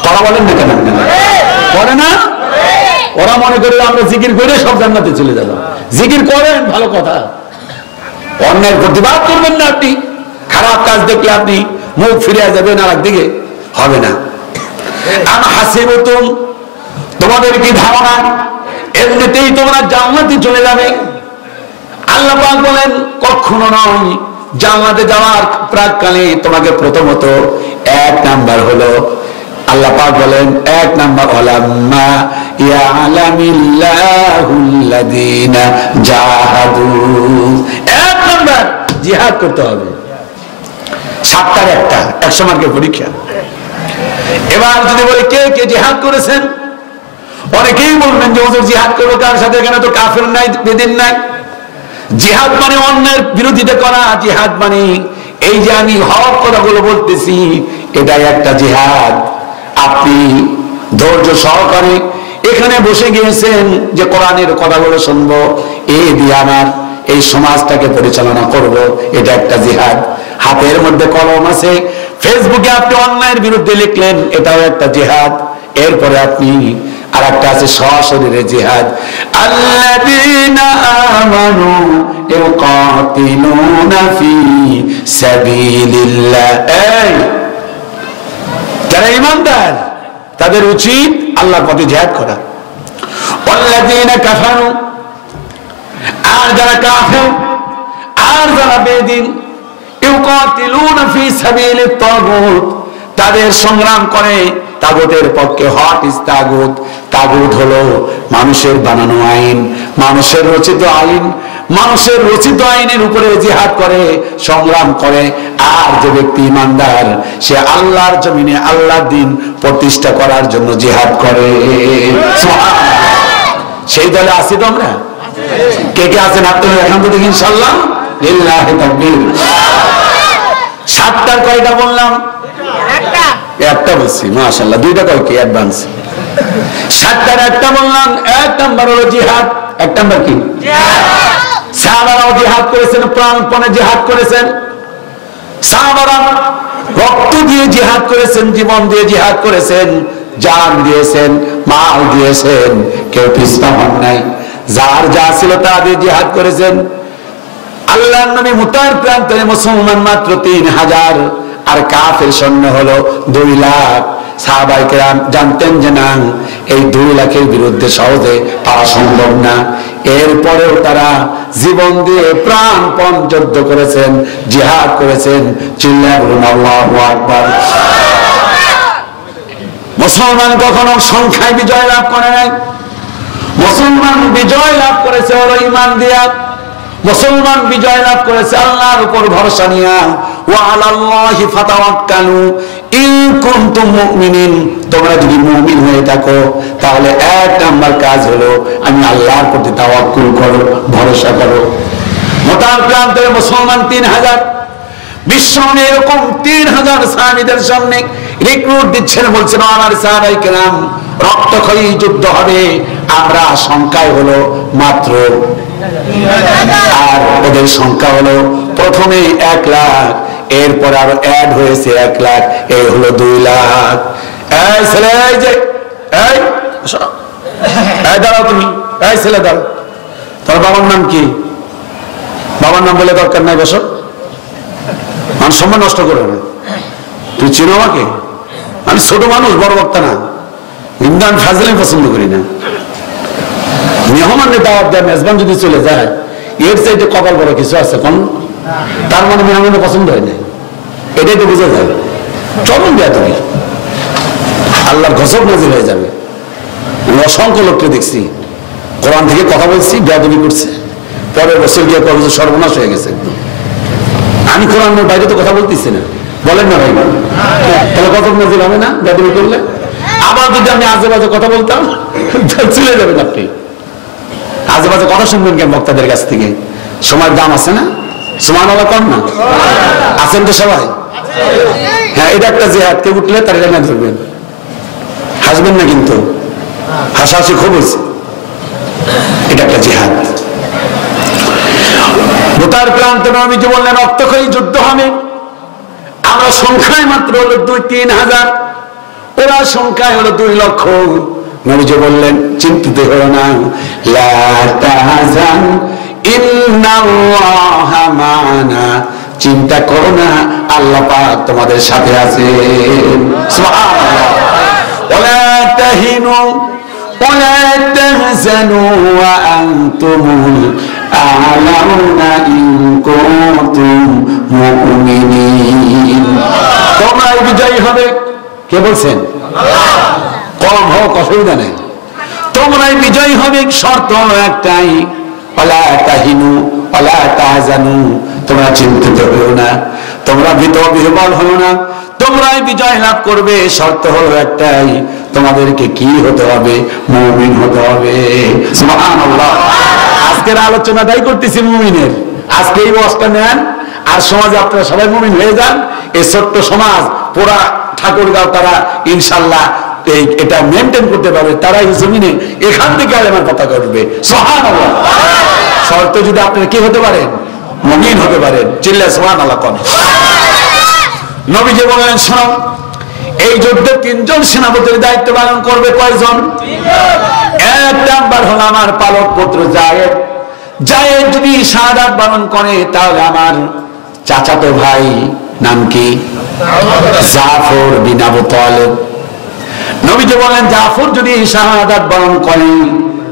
তারা বলেন না কেন করে না? ওরা মনে করে আমরা জিকির করে সব জান্নাতে চলে যাব। জিকির করেন ভালো কথা, অন্যায়ের প্রতিবাদ করবেন না। আপনি খারাপ কাজ দেখলে আপনি মুখ ফিরে যাবেন আর একদিকে, হবে না। আম হাসিবতুম, তোমাদের কি ধারণা এমনিতেই তোমরা জান্নাতে চলে যাবে? আল্লাহ পাক বলেন কখনো নয়। জান্নাতে যাওয়ার প্রাককালে তোমাকে প্রথমত 1 নাম্বার হলো আল্লাহ পাক বলেন 1 নাম্বার ওয়ালাম্মা ইয়ালামিল্লাহুল্লাযীনা জাহাদু। 1 নাম্বার জিহাদ করতে হবে। 7টার একটা 100 মার্কের পরীক্ষা। এবার যদি বলে কে কে জিহাদ করেছেন, অনেকেই বলবেন যে হুজুর জিহাদ করবো কার সাথে? এখানে তো কাফের নাই, বেদিন নাই। জিহাদ মানে অন্যের বিরোধিতা করা। জিহাদ মানে এই যে আমি হক কথাগুলো বলতেছি, এটাই একটা জিহাদ। আপনি ধৈর্য সহকারে এখানে বসে গিয়েছেন যে কোরআনের কথাগুলো শুনবো, এই দিয়ে আমার এই সমাজটাকে পরিচালনা করব, এটা একটা জিহাদ। হাতের মধ্যে কলম আছে, ফেসবুকে আপনি অন্যায়ের বিরুদ্ধে লিখলেন, এটাও একটা জিহাদ। এরপরে আপনি আর একটা আছে সশরীরে জিহাদ। আল্লাযীনা আমানু ইউকাতিলুনা ফি সাবিলিল্লাহ। এই যারা ঈমানদার তাদের উচিত আল্লাহর পথে জিহাদ করা। ওয়াল্লাযীনা কাফারু, আর যারা কাফের আর যারা বেদিন, ইউকাতিলুনা ফি সাবিলিত তাগুত, তাদের সংগ্রাম করে তাগুতের পক্ষে। হোয়াট ইজ তাগুত? তাগুত হলো মানুষের বানানো আইন, মানুষের রচিত আইন। মানুষের রচিত আইনের উপরে জিহাদ করে, সংগ্রাম করে। আর যে ব্যক্তি ঈমানদার সে আল্লাহর জমিনে আল্লাহর দ্বীন প্রতিষ্ঠা করার জন্য জিহাদ করে। সেই দলে আছি তো আমরা। কে কে আছেন আপনারা এখন তো দেখি ইনশাআল্লাহ। লিল্লাহি তাকবীর। 7টার কয়টা বললাম? একটা বলছি মাশাআল্লাহ। 2টা কয় কি অ্যাডভান্স? 7টার একটা বললাম। 1 নাম্বার হলো জিহাদ। 1 নাম্বার কি? সাহাবারাও জিহাদ করেছেন, প্রাণপণে জিহাদ করেছেন। সাহাবারা রক্ত দিয়ে জিহাদ করেছেন, জীবন দিয়ে জিহাদ করেছেন, জান দিয়েছেন, মাল দিয়েছেন, কেউ পিছপা হন নাই। যার যা ছিল তা দিয়ে জিহাদ করেছেন। আল্লাহর নবী মুতার প্রান্তরে মুসলমান মাত্র 3000, আর কাফের সৈন্য হলো 2 লাখ। সাহাবায়ে কেরাম জানতেন যে না, এই 2 লাখের বিরুদ্ধে সহজে পারা সম্ভব না। এরপরেও তারা জীবন দিয়ে প্রাণপণ যুদ্ধ করেছেন, জিহাদ করেছেন। চিল্লায়ে বলুন আল্লাহু আকবার। মুসলমান কখনো সংখ্যায় বিজয় লাভ করে নাই। মুসলমান বিজয় লাভ করেছে ওর ঈমান দিয়া। মুসলমান বিজয় লাভ করেছে আল্লাহর উপর ভরসা নিয়া। ওয়া আলাল্লাহি ফাতাওয়াক্কালু ইন কুনতুম মুমিনিন, তোমরা যদি মুমিন হয়ে থাকো তাহলে এক নাম্বার কাজ হলো আমি আল্লাহর প্রতি তাওয়াক্কুল করো, ভরসা করো। মোতার প্রান্তের মুসলমান 3000, বিশ্ব এরকম 3000 সাহাবীদের সামনে রিক্রুট দিচ্ছেন, বলছেন আমার সাহাবায়ে কেরাম রক্তক্ষয়ী যুদ্ধ হবে, আমরা সংখ্যায় হলো মাত্র, আর ওদের সংখ্যা হলো প্রথমে 1 লাখ, এরপর আরো অ্যাড হয়েছে 1 লাখ, এই হলো 2 লাখ। এই ছেলে, এই যে এই দাঁড়াও তুমি, এই ছেলে দাঁড়াও, তোর বাবার নাম কি? বাবার নাম বলে দরকার নাই, বসো, মান সম্মান নষ্ট করে না। তুই চিনো আমাকে? আমি ছোট মানুষ, বড় বক্তা না, ইমরান ফাজিল পছন্দ করি না। মেহমানের দাওয়াত দেয়, মেজবান যদি চলে যায় এর চাইতে কপাল বড় কিছু আছে কোন? তার মানে মেহমানের পছন্দ হয় না, এটাই তো বোঝা যায়। চলুন দেয়া তুমি, আল্লাহর গজব নাজিল হয়ে যাবে। আমি অসংখ্য লোককে দেখছি কোরআন থেকে কথা বলছি, বেয়াদবি করছে, পরের বছর গিয়ে কবে সর্বনাশ হয়ে গেছে। আমি কোরআনের বাইরে তো কথা বলতেছি না, বলেন না ভাই? তাহলে গজব নাজিল হবে না বেয়াদবি করলে? আবার যদি আমি আজে বাজে কথা বলতাম চলে যাবেন আপনি। আজে বাজে কথা শুনবেন কেন বক্তাদের কাছ থেকে? সময়ের দাম আছে না? সুবহানাল্লাহ কম না? আছেন তো সবাই? হ্যাঁ, এটা একটা জিহাদ, কেউ উঠলে তার এটা না ধরবেন, হাসবেন না কিন্তু, হাসাহাসি খুব হয়েছে, এটা একটা জিহাদ। ভোটার প্রান্তে নবীজি বললেন রক্তক্ষয়ী যুদ্ধ হবে, আমরা সংখ্যায় মাত্র হলো 2-3 হাজার, ওরা সংখ্যায় হলো 2 লক্ষ। নবীজি বললেন চিন্তিত হও না, লা তাহজান ইন্নাল্লাহা মা'ানা, চিন্তা করো না, আল্লাহ পাক তোমাদের সাথে আছেন। সুবহানাল্লাহ। ওয়ালা তাহিনু ওয়ালা তাহজানু ওয়া আনতুমুল আ'লাউনা ইন কুনতুম মুমিনিন, তোমরা বিজয়ী হবে। কে বলছেন? আল্লাহ। কম হোক অসুবিধা নেই, তোমরাই বিজয়ী হবে, শর্ত হলো একটাই, ওয়ালা তাহিনু ওয়ালা তাহজানু, তোমরা চিন্তিত হও না, তোমরা ভীত বিহ্বল হও না, তোমরাই বিজয় লাভ করবে। শর্ত হলো একটাই, তোমাদেরকে কি হতে হবে? মুমিন হতে হবে। সুবহানাল্লাহ। আজকের আলোচনাটাই করতেছি মুমিনের। আজকে এই বসটা নেন আর সমাজে আপনারা সবাই মুমিন হয়ে যান। এই ছোট্ট সমাজ পুরা ঠাকুরগাঁও তারা ইনশাল্লাহ এটা মেনটেন করতে পারবে, তারা এই জমিনে এখান থেকে আলেমের কথা করবে। সুবহানাল্লাহ। শর্ত যদি আপনারা কি হতে পারেন? মুমিন হতে পারেন। চিল্লায় সুবহানাল্লাহ কোন? নবীজি বললেন শোনো, এই যুদ্ধে 3 জন সেনাপতির দায়িত্ব পালন করবে। কয়জন? 1 নাম্বার হলো আমার পালক পুত্র যায়েদ। যায়েদ যদি শাহাদাত বরণ করে তাহলে আমার চাচাতো ভাই, নাম কি? জাফর বিন আবু তালেব। নবীজি বলেন জাফর যদি শাহাদাত বরণ করে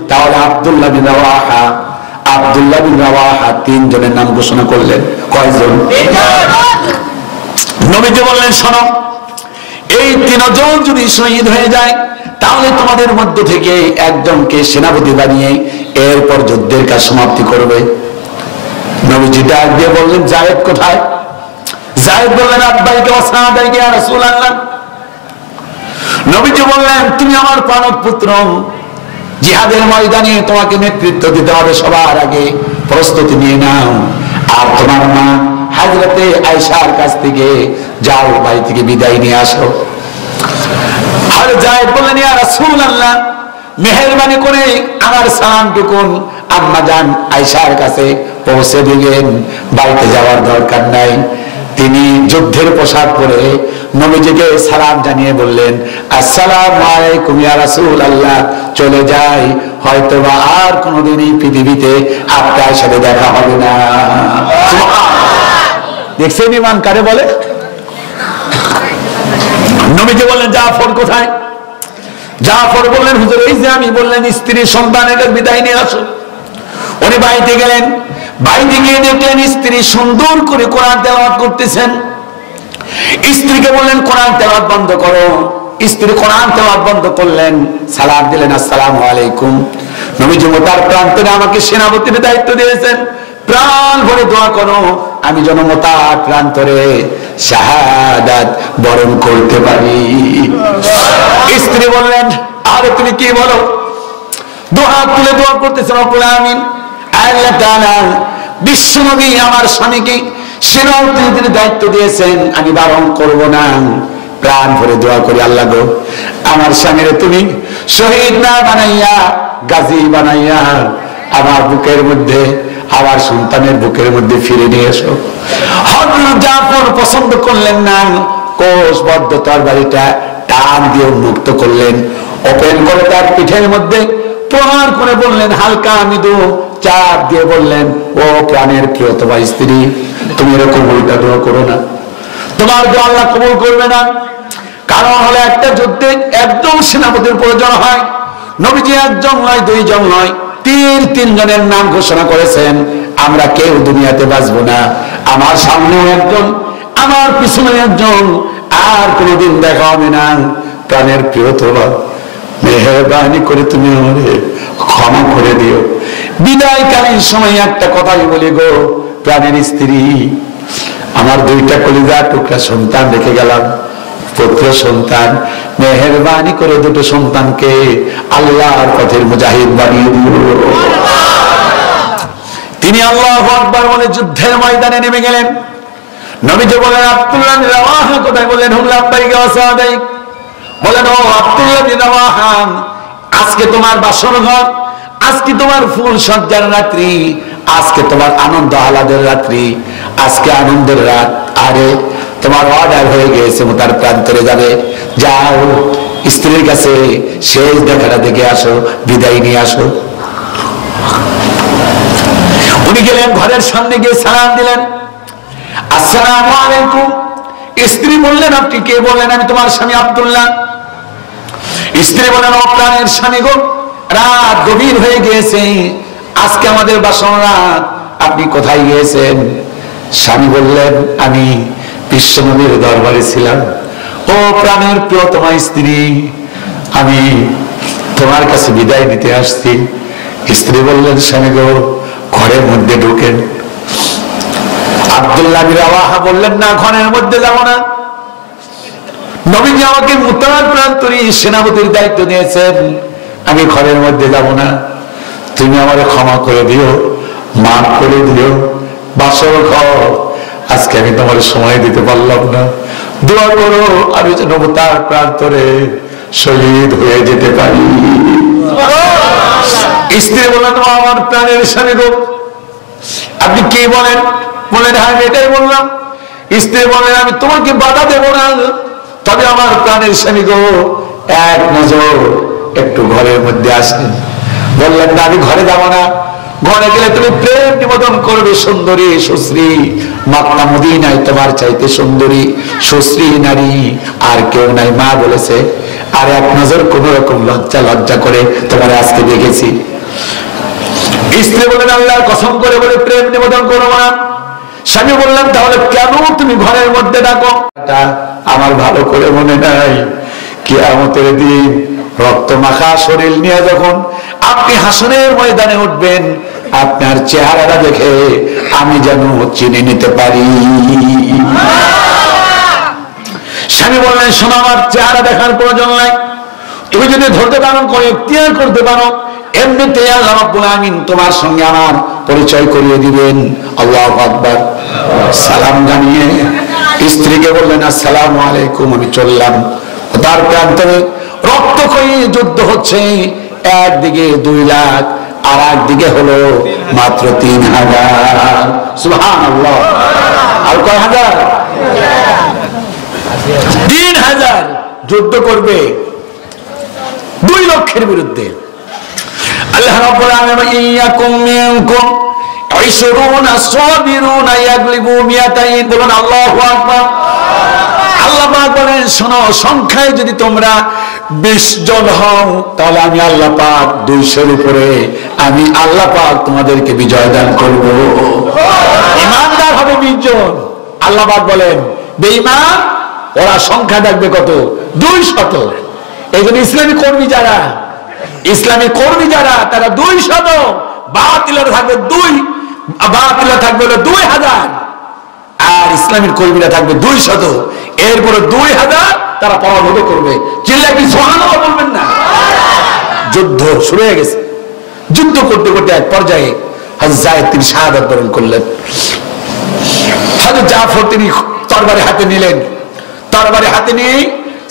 তাহলে আব্দুল্লাহ বিন রাওয়াহা। আব্দুল্লাহ বিন রাওয়াহা 3 জনের নাম ঘোষণা করলেন। কয়জন? নবীজি বললেন শোনো, এই 3 জন যদি শহীদ হয়ে যায় তাহলে তোমাদের মধ্য থেকে একজনকে সেনাপতি বানিয়ে এরপর যুদ্ধের কাজ সমাপ্তি করবে। নবীজি ডাক দিয়ে বললেন যায়েদ কোথায়? যায়েদ বললেন আব্বাইকে ওয়াসাদাইকে ইয়া রাসূলুল্লাহ। নবীজি বললেন তুমি আমার পালক পুত্র, জিহাদের ময়দানে তোমাকে নেতৃত্ব দিতে হবে, সবার আগে প্রস্তুতি নিয়ে নাও। আর তোমার মা হযরতে আয়েশার কাছ থেকে যাও, বাড়ি থেকে বিদায় নিয়ে আসো। আর যায়েদ বললেন ইয়া রাসূলুল্লাহ, মেহেরবানি করে আমার সালামটুকুন আম্মা জান আয়েশার কাছে পৌঁছে দিবেন, বাড়িতে যাওয়ার দরকার নাই। তিনি যুদ্ধের পোশাক পরে নবীজিকে সালাম জানিয়ে বললেন আসসালামু আলাইকুম ইয়া রাসূলুল্লাহ, চলে যাই, হয়তোবা আর কোনোদিন এই পৃথিবীতে আপনার সাথে দেখা হবে না। দেখছেন ঈমান কারে বলে? নবীজি বললেন জাফর কোথায়? জাফর বললেন হুজুর এই যে আমি বললেন স্ত্রী সন্তানের বিদায় নিয়ে আসো। উনি বাড়িতে গেলেন, বাইরে গিয়ে দেখলেন স্ত্রী সুন্দর করে কোরআন তেলাওয়াত করতেছেন। স্ত্রীকে বললেন কোরআন তেলাওয়াত বন্ধ করো। স্ত্রী কোরআন তেলাওয়াত বন্ধ করলেন, সালাম দিলেন, আসসালামু আলাইকুম। নবীজি মোতার প্রান্তরে আমাকে সেনাপতির দায়িত্ব দিয়েছেন, প্রাণ ভরে দোয়া করো আমি যেন মোতার প্রান্তরে শাহাদাত বরণ করতে পারি। স্ত্রী বললেন, আরে তুমি কি বলো? দোয়া তুলে দোয়া করতেছেন রব্বুল আমিন, আল্লাহ তাআলা বিশ্বনবী আমার স্বামীকে সেনাপতির দায়িত্ব দিয়েছেন, আমি বারণ করব না। প্রাণ ভরে দোয়া করি, আল্লাহ গো আমার স্বামীরে তুমি শহীদ না বানাইয়া গাজী বানাইয়া আমার বুকের মধ্যে, আমার সন্তানের বুকের মধ্যে ফিরে নিয়ে এসো। হযরত জাফর পছন্দ করলেন না, কোষবদ্ধ তরবারিটা টান দিয়ে উন্মুক্ত করলেন, ওপেন করে তার পিঠের মধ্যে প্রহার করে বললেন, হালকা মৃদু চাপ দিয়ে বললেন, ও প্রাণের প্রিয়তমা স্ত্রী, তুমি এরকম উল্টা দোয়া করো না, তোমার দোয়া আল্লাহ কবুল করবে না। কারণ হলো একটা যুদ্ধে একজন সেনাপতির প্রয়োজন হয়। নবীজি একজন নয়, দুইজন নয়, তিন জনের নাম ঘোষণা করেছেন, আমরা কেউ দুনিয়াতে বাঁচবো না, আমার সামনেও একজন, আমার পিছনে একজন, আর কোনোদিন দেখা হবে না। প্রাণের প্রিয়তমা, মেহেরবানি করে তুমি আমাদের ক্ষমা করে দিও। বিদায়কালীন সময় একটা কথাই বলি গো প্রাণের স্ত্রী, আমার দুইটা কলিজা টুকরা সন্তান রেখে গেলাম, পুত্র সন্তান, মেহেরবানি করে দুটো সন্তানকে আল্লাহর পথের মুজাহিদ বানিয়ে দিও। তিনি আল্লাহু আকবার বলে যুদ্ধের ময়দানে নেমে গেলেন। নবীজি বলেন, আব্দুল্লাহ বিন রাওয়াহা কোথায়? বলেন, হুম লাব্বাইক ওয়া সাদাইক। বলেন, ও আব্দুল্লাহ বিন রাওয়াহা, আজকে তোমার বাসর ঘর, আজকে তোমার ফুল সজ্জার রাত্রি, আজকে তোমার আনন্দ আহ্লাদের রাত্রি, আজকে আনন্দের রাত। আরে তোমার অর্ডার হয়ে গিয়েছে, তার প্রান্তরে যাবে, যাও স্ত্রীর কাছে শেষ দেখাটা দেখে আসো, বিদায় নিয়ে আসো। উনি গেলেন, ঘরের সামনে গিয়ে সালাম দিলেন, আসসালামু আলাইকুম। স্ত্রী বললেন, আপনি কে? বললেন, আমি তোমার স্বামী আব্দুল্লাহ। স্ত্রী বললেন, ও প্রাণের স্বামী গো, রাত গভীর হয়ে গিয়েছে, আজকে আমাদের বাসর রাত, আপনি কোথায় গিয়েছেন? স্বামী বললেন, আমি বিশ্বনবীর দরবারে ছিলাম। ও প্রাণের প্রিয়তমা স্ত্রী, আমি তোমার কাছে বিদায় নিতে আসছি। স্ত্রী বললেন, স্বামী গো, ঘরের মধ্যে ঢুকেন। আব্দুল্লাহ বিন রাওয়াহা বললেন, না, ঘরের মধ্যে যাব না। নবীজি আমাকে মুতার প্রান্তরে সেনাপতির দায়িত্ব দিয়েছেন, আমি ঘরের মধ্যে যাব না। তুমি আমাকে ক্ষমা করে দিও, মাফ করে দিও। বাসর ঘর, আজকে আমি তোমার সময় দিতে পারলাম না, দোয়া করো আমি যেন তার প্রান্তরে শহীদ হয়ে যেতে পারি। স্ত্রী বললেন, আমার প্রাণের স্বামী গো, আপনি কি বলেন? বলেন, হ্যাঁ এটাই বললাম। স্ত্রী বলেন, আমি তোমাকে বাধা দেব না, তবে আমার প্রাণের স্বামী গো, এক নজর একটু ঘরের মধ্যে আসেন। বললেন, না, আমি ঘরে যাব না। ঘরে গেলে তুমি প্রেম নিবেদন করবে সুন্দরী সুশ্রী, মক্কা মদিনায় তোমার চাইতে সুন্দরী সুশ্রী নারী আর কেউ নাই। মা বলেছে, আর এক নজর কোন রকম লজ্জা করে তোমার আজকে দেখেছি। স্ত্রী বলেন, আল্লাহর কসম করে বলে প্রেম নিবেদন করো না। স্বামী বললেন, তাহলে কেন তুমি ঘরের মধ্যে ডাকো? আমার ভালো করে মনে নাই, কিয়ামতের দিন রক্ত মাখা শরীর নিয়ে যখন আপনি হাসরের ময়দানে উঠবেন, আপনার চেহারাটা দেখে আমি যেন চিনে নিতে পারি। স্বামী বললেন, শোনো, আমার চেহারা দেখার প্রয়োজন নাই, তুমি যদি ধরতে পারো, করে ইখতিয়ার করতে পারো, এমনিতে আল্লাহ রাব্বুল আমিন তোমার সঙ্গে আমার পরিচয় করিয়ে দিবেন। আল্লাহু আকবার। সালাম জানিয়ে স্ত্রীকে বললেন, আসসালামু আলাইকুম। আমি চললাম। তার প্রান্তরে রক্তক্ষয়ী যুদ্ধ হচ্ছে, একদিকে 2 লাখ আর একদিকে হলো মাত্র 3000। সুবহানাল্লাহ। আর কয় হাজার? 3000 যুদ্ধ করবে 2 লক্ষের বিরুদ্ধে। আল্লাহ রাব্বুল আলামিন, ইয়াকুম মিনকুম 20 সাবিরুনা ইয়াগলিবু 200। বলুন আল্লাহু আকবার। আল্লাহ পাক বলেন, শোনো, সংখ্যায় যদি তোমরা 20 জন হও, তাহলে আমি আল্লাহ পাক 200-র উপরে আমি আল্লাহ পাক তোমাদেরকে বিজয় দান করব। ইমানদার হবে 20 জন। আল্লাহ পাক বলেন, বেঈমান ওরা সংখ্যা থাকবে কত? 200। এই জন্য ইসলামী কর্মী যারা তারা 200, বাতিলের থাকবে 2000, আর ইসলামের কর্মীরা থাকবে 200। এরপরে 2000 তারা পরাভূত করবে। চিল্লা কি সুবহানাল্লাহ বলবেন না? যুদ্ধ শুরু হয়ে গেছে। যুদ্ধ করতে করতে এক পর্যায়ে হযরত যায়েদ তিনি শাহাদাত বরণ করলেন। হযরত জাফর তিনি তরবারি হাতে নিলেন। তরবারি হাতে নিয়ে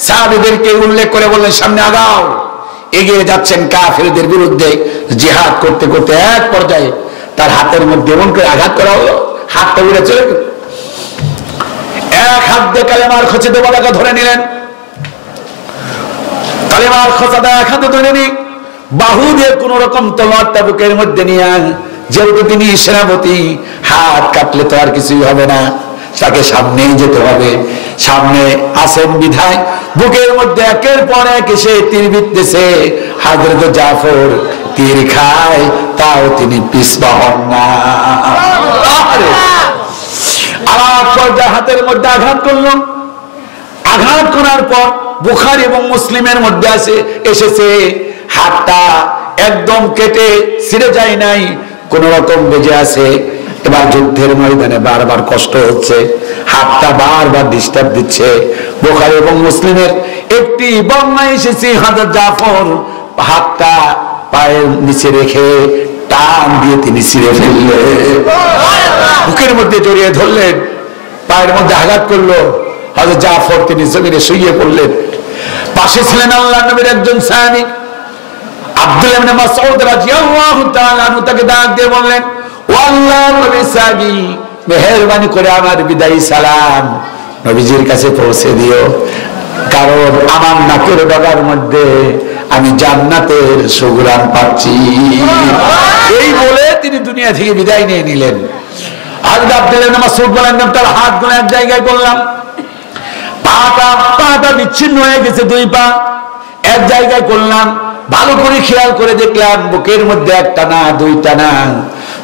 সাহাবীদেরকে উল্লেখ করে বললেন, সামনে আগাও। এগিয়ে যাচ্ছেন কাফেরদের বিরুদ্ধে জিহাদ করতে করতে এক পর্যায়ে তার হাতের মধ্যে এমন করে আঘাত করা হলো, হাতটা উড়ে চলে গেল। এক হাত দিয়ে কালেমার খোঁচাতে বলাকে ধরে নিলেন। কালেমার খোঁচাটা এক হাতে ধরে নি, বাহু দিয়ে কোন রকম তলোয়ারটা বুকের মধ্যে নিয়ে, যেহেতু তিনি সেনাপতি, হাত কাটলে তো আর কিছুই হবে না, তাকে সামনেই যেতে হবে। সামনে আসেন বিধায় বুকের মধ্যে একের পর এক এসে তীর বিঁধতেছে। হযরত জাফর তীর খায়, তাও তিনি পিছপা হন না। হাতের মধ্যে আঘাত করলো। আঘাত করার পর বুখারী এবং মুসলিমের মধ্যে এসেছে হাতটা একদম কেটে ছিঁড়ে যায় নাই, কোন রকম বেঁচে আছে। এবার যুদ্ধের ময়দানে বারবার কষ্ট হচ্ছে, হাতটা বারবার ডিস্টার্ব দিচ্ছে। বুখারী এবং মুসলিমের একটি বর্ণনায় এসেছে হযরত জাফর হাতটা পায়ের নিচে রেখে টান দিয়ে তিনি ছিঁড়ে ফেললেন, বুকের মধ্যে জড়িয়ে ধরলেন, পায়ের মধ্যে আঘাত করলো। হযরত জাফর তিনি জমিনে শুয়ে পড়লেন। পাশে ছিলেন আল্লাহর নবীর একজন সাহাবী আব্দুল্লাহ ইবনে মাসউদ রাদিয়াল্লাহু তাআলা আনহু, তাকে ডাক দিয়ে বললেন, ও আল্লাহর নবী সাহাবী, মেহেরবানি করে আমার বিদায়ী সালাম নবীজির কাছে পৌঁছে দিও, কারণ আমার নাকের ডগার মধ্যে আমি জান্নাতের সুঘ্রাণ পাচ্ছি। এই বলে তিনি দুনিয়া থেকে বিদায় নিয়ে নিলেন। হযরত আব্দুল্লাহ ইবনে মাসউদ বলেন, তার হাতগুলো এক জায়গায় করলাম, পাটা বিচ্ছিন্ন হয়ে গেছে, দুই পা এক জায়গায় করলাম। ভালো করে খেয়াল করে দেখলাম বুকের মধ্যে একটা না দুইটা না,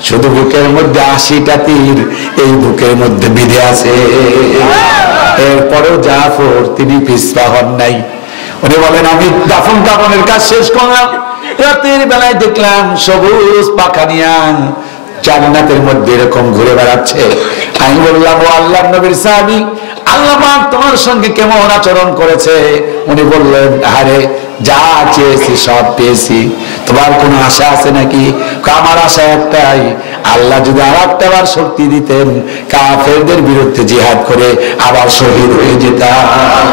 শুধু বুকের মধ্যে 80টা তীর এই বুকের মধ্যে বিঁধে আছে। এরপরেও জাফর তিনি পিছপা হন নাই। উনি বলেন, আমি দাফন কাফনের কাজ শেষ করলাম, রাতের বেলায় দেখলাম সবুজ পাখা নিয়া জান্নাতের মধ্যে এরকম ঘুরে বেড়াচ্ছে। আমি বললাম, ও আল্লাহর নবীর সাহাবী, আল্লাহ পাক তোমার সঙ্গে কেমন আচরণ করেছে? উনি বললেন, আরে যা চেয়েছি সব পেয়েছি, তোমার কোনো আশা আছে নাকি? আমার আশা একটাই, আল্লাহ যদি আরেকটা বার শক্তি দিতেন, কাফেরদের বিরুদ্ধে জিহাদ করে আবার শহীদ হয়ে যেতাম।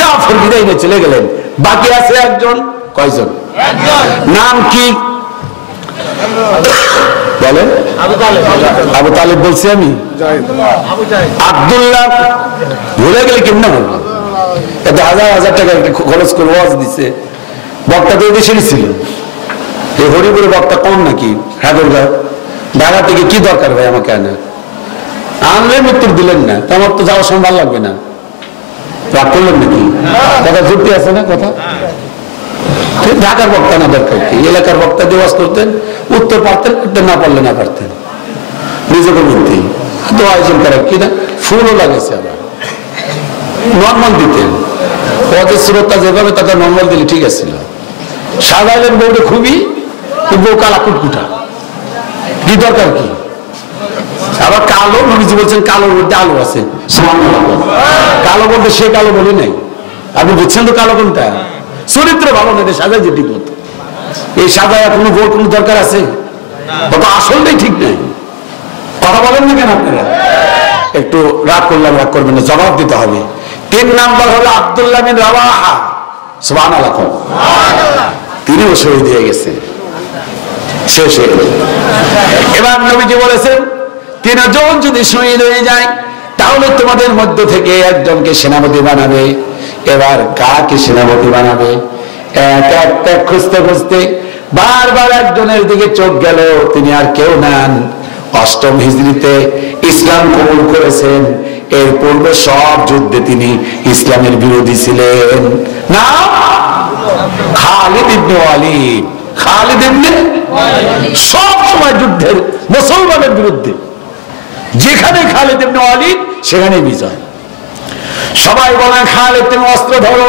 জাফর বিদায় নিয়ে চলে গেলেন। বাকি আছে একজন। কয়জন? নাম কি বলেন? আবু তালেব বলছি আমি। আব্দুল্লাহ ভুলে গেলে কেমন বলবো? এত হাজার হাজার টাকা খরচ করে ওয়াজ দিচ্ছে। বক্তা তো দেশেরই ছিল। এই হরিপুরে বক্তা কম নাকি? ঢাকা থেকে কি দরকার ভাই আমাকে আনা? আনলে উত্তর দিলেন না, তো আমার তো যাওয়ার সময় ভালো লাগবে না। রাগ করলেন নাকি? কথা যুক্তি আছে না? কথা ঢাকার বক্তা না দরকার কি? এলাকার বক্তা দিয়ে ওয়াজ করতেন, উত্তর পারতেন, উত্তর না পারলে না পারতেন, নিজেকে বলতে তো আয়োজন করার কি না, ফুলও লাগেছে, আবার নর্মাল দিতেন। ওদের শ্রোতা যেভাবে তাদের নর্মাল দিলে ঠিক আছে। সাজাইলেন বউটা খুবই, বউ কালা কুটকুটা, কি দরকার কি? আবার কালো, নবীজি বলছেন কালোর মধ্যে আলো আছে। কালো বলতে সে কালো বলি নাই, আপনি বুঝছেন তো কালো কোনটা? চরিত্র ভালো নেই, সাজাই যে ঠিক মতো। এই সাজায় কোনো বউর কোনো দরকার আছে? কত আসলটাই ঠিক নাই। কথা বলেন না কেন আপনারা? একটু রাগ করলাম, রাগ করবেন না, জবাব দিতে হবে। 3 নাম্বার হলো আব্দুল্লাহ বিন রাওয়াহা, সুবহানাল্লাহ। তিনিও শহীদ হয়ে গেছে, শেষ হয়ে গেল। এবার নবীজি বলেছেন, 3 জন যদি শহীদ হয়ে যায় তাহলে তোমাদের মধ্য থেকে একজনকে সেনাপতি বানাবে। এবার কাকে সেনাপতি বানাবে? এক খুঁজতে খুঁজতে বারবার একজনের দিকে চোখ গেল, তিনি আর কেউ নেন। 8ম হিজরিতে ইসলাম কবুল করেছেন। এর পূর্বে সব যুদ্ধে তিনি ইসলামের বিরোধী ছিলেন। না, খালিদ ইবনে ওয়ালিদ। খালিদ ইবনে সব সময় যুদ্ধের মুসলমানের বিরুদ্ধে, যেখানে খালিদ ইবনে ওয়ালিদ সেখানে বিজয়। সবাই বলেন খালিদ তুমি অস্ত্র ধরো।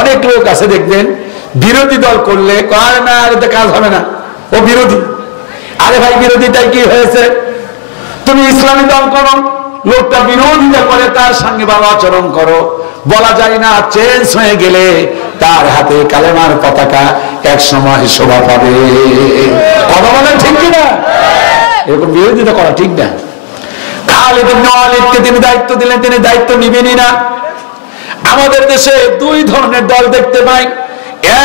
অনেক লোক আছে দেখবেন বিরোধী দল করলে কয় না এতে কাজ হবে না, ও বিরোধী। আরে ভাই বিরোধীটাই কি হয়েছে? তুমি ইসলামী দল করো, লোকটা বিরোধিতা করে তার সঙ্গে ভালো আচরণ করো। বলা যায় না চেঞ্জ হয়ে গেলে তার হাতে কালেমার পতাকা এক সময় শোভা পাবে। কথা বলেন ঠিক কিনা? এরকম বিরোধিতা করা ঠিক না। খালিদ ইবনে ওয়ালিদকে তিনি দায়িত্ব দিলেন, তিনি দায়িত্ব নিবেনই না। আমাদের দেশে দুই ধরনের দল দেখতে পাই।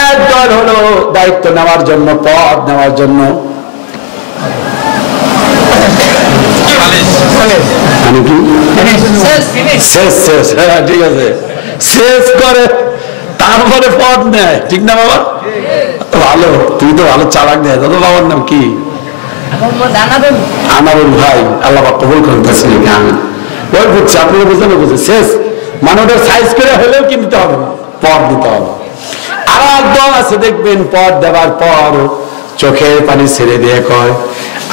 এক দল হলো দায়িত্ব নেওয়ার জন্য, পদ নেওয়ার জন্য, ঠিক আছে, শেষ করে তারপরে পদ নেয়, ঠিক না বাবা? ভালো, তুমি তো ভালো চালাক দেয়। দাদা বাবার নাম কি? আনারুল ভাই, আল্লাহ কবুল করুন। ওই বুঝছে, আপনারা বুঝেন, বুঝে শেষ মানে ওদের সাইজ করে হলেও কিনতে হবে না, পদ দিতে হবে। আর এক দল আছে দেখবেন পদ দেওয়ার পর চোখের পানি ছেড়ে দিয়ে কয়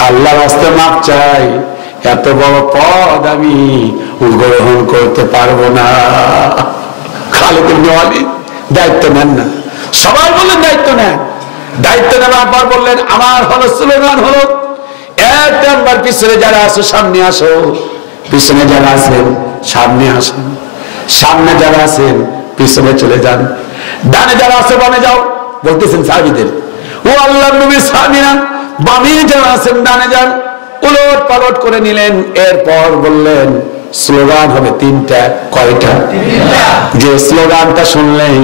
আল্লাহর রাস্তে মাপ চাই, এত বড় পদ আমি গ্রহণ করতে পারবো না। খালিদ ইবনে ওয়ালিদ দায়িত্ব নেন না। সবাই বললেন দায়িত্ব নেন। দায়িত্ব নেওয়ার পর বললেন আমার হলো স্লোগান হলো এক নাম্বার, পিছনে যারা আসো সামনে আসো, পিছনে যারা আছেন সামনে আসেন, সামনে যারা আছেন পিছনে চলে যান, ডানে যারা আছে বামে যাও। বলতেছেন সাহাবীদের, ও আল্লাহর নবীর সাহাবীরা বামে যারা আছেন ডানে যান। উলট পালট করে নিলেন। এরপর বললেন স্লোগান হবে তিনটা। কয়টা? যে স্লোগানটা শুনলেই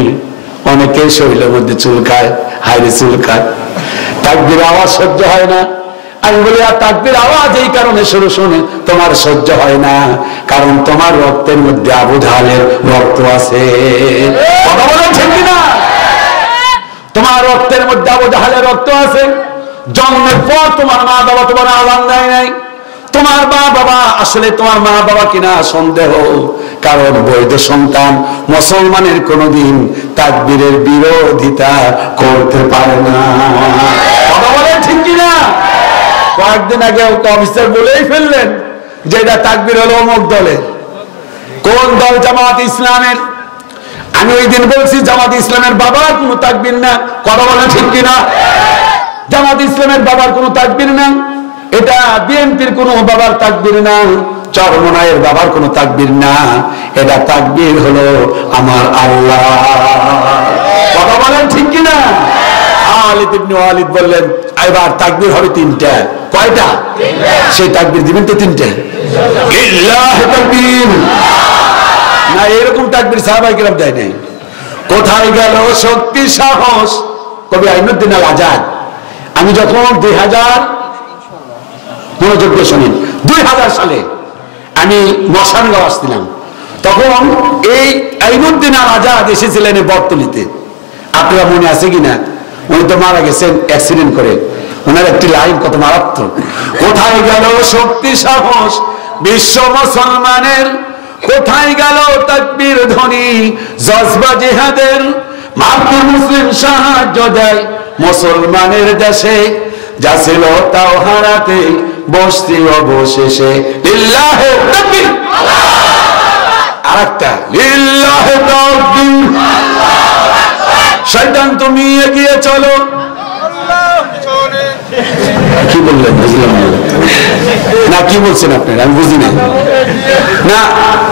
অনেকেই শরীরের মধ্যে চুলকায়, হাইরে চুলকায়, তাকবীর আওয়াজ সহ্য হয় না। আমি বলি আর তাকবীর আওয়াজ এই কারণে শুরু শুনে তোমার সহ্য হয় না, কারণ তোমার রক্তের মধ্যে আবু জাহেলের রক্ত আছে। কথা বলেন ঠিক কিনা? তোমার রক্তের মধ্যে আবু জাহেলের রক্ত আছে। জন্মের পর তোমার মা বাবা তোমার আযান দেয় নাই। তোমার মা বাবা আসলে তোমার মা বাবা কিনা সন্দেহ, কারণ বৈধ সন্তান মুসলমানের কোনদিন তাকবীরের বিরোধিতা করতে পারে না। কথা বলেন ঠিক কিনা? কয়েকদিন আগে অফিসার বলেই ফেললেন যে এটা তাকবীর হলো অমুক দলের। কোন দল? জামাত ইসলামের। আমি ওই দিন বলছি জামাত ইসলামের বাবার কোনো তাকবীর না। কথা বলেন ঠিক কিনা? জামাত ইসলামের বাবার কোনো তাকবীর না, এটা বিএনপির কোনো বাবার তাকবীর না, চরমনায়ের বাবার কোনো তাকবীর না, এটা তাকবীর হলো আমার আল্লাহ। কথা বলেন ঠিক কিনা? খালিদ ইবনে ওয়ালিদ বললেন এবার তাকবীর হবে তিনটা। কয়টা? সেই তাকবীর দিবেন তো তিনটা। লিল্লাহি তাকবীর না, এরকম তাকবীর সাহাবায়ে কেরাম দেয় নাই। কোথায় গেল শক্তি সাহস? কবি আইনুদ্দিন আল আজাদ। আমি যখন 2000 মনোযোগ দিয়ে শুনেন, 2000 সালে আমি মশানগাঁও আসছিলাম, তখন এই আইনুদ্দিন আল আজাদ এসেছিলেন বটতলিতে। আপনারা মনে আছে কিনা? উনি তো মারা গেছেন অ্যাক্সিডেন্ট করে। ওনার একটি লাইন কত মারাত্মক। কোথায় গেল শক্তি সাহস বিশ্ব মুসলমানের, কোথায় গেল তাকবীর ধ্বনি জজবা জিহাদের, মাতৃ মুসলিম সাহায্য দেয় মুসলমানের দেশে, যা ছিল তাও হারাতে বসতি অবশেষে। লিল্লাহি তাকবীর। আরেকটা লিল্লাহি তাকবীর। শয়তান তুমি এগিয়ে চলো। কি বললেন? বুঝলাম না কি বলছেন আপনারা, আমি বুঝি না। না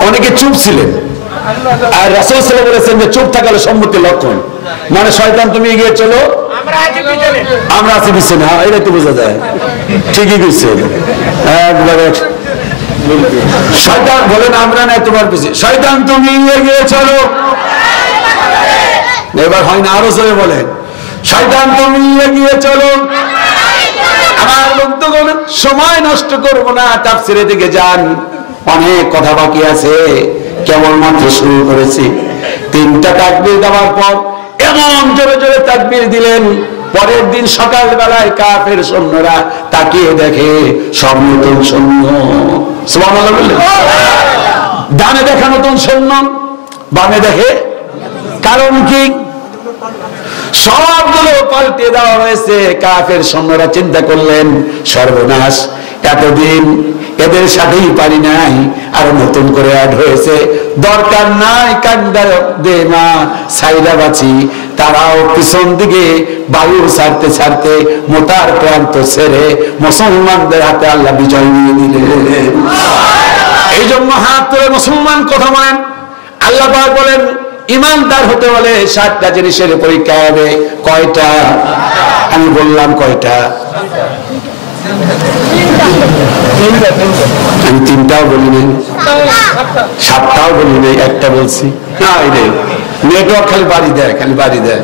অনেকে চুপ ছিলেন, আর রাসূল সাল্লাল্লাহু আলাইহি ওয়াসাল্লাম বলেছেন যে চুপ থাকলে সম্মতির লক্ষণ। মানে শয়তান তুমি এগিয়ে চলো, আমরা আছি পিছনে। হ্যাঁ এটা তো বোঝা যায়। ঠিকই কইছে একবারে। শয়তান বলেন আমরা নাই তোমার পিছে, শয়তান তুমি এগিয়ে চলো। এবার হয় না, আরো জোরে বলেন শয়তান তুমি এগিয়ে চলো। আমার বন্ধুগণ সময় নষ্ট করবো না, তাফসীরের দিকে যান, অনেক কথা বাকি আছে, কেবলমাত্র শুরু করেছি। তিনটা তাকবীর দেওয়ার পর এমন জোরে জোরে তাকবীর দিলেন, পরের দিন সকাল বেলায় কাফের সৈন্যরা তাকিয়ে দেখে সব নতুন সৈন্য। সুবহানাল্লাহ বললেন। ডানে দেখা নতুন সৈন্য, বামে দেখে। কারণ কি? সবগুলো পাল্টে দেওয়া হয়েছে। কাফের সৈন্যরা চিন্তা করলেন সর্বনাশ, এতদিন এদের সাথেই পারি নাই, আর নতুন করে অ্যাড হয়েছে। দরকার নাই কান্দার দে মা সাইলা বাঁচি, তারাও পিছন দিকে বায়ু ছাড়তে ছাড়তে মোটার প্রান্ত ছেড়ে মুসলমানদের হাতে আল্লাহ বিজয় দিয়ে দিলেন। এই জন্য হাত তুলে মুসলমান কথা বলেন। আল্লাহ পাক বলেন ইমানদার হতে হলে 7টা জিনিসের পরীক্ষা হবে। কয়টা? আমি বললাম কয়টা? আমি 3টাও বলি নাই, 7টাও বলি নাই, একটা বলছি। নেটওয়ার্ক খালি বাড়ি দেয়, খালি বাড়ি দেয়।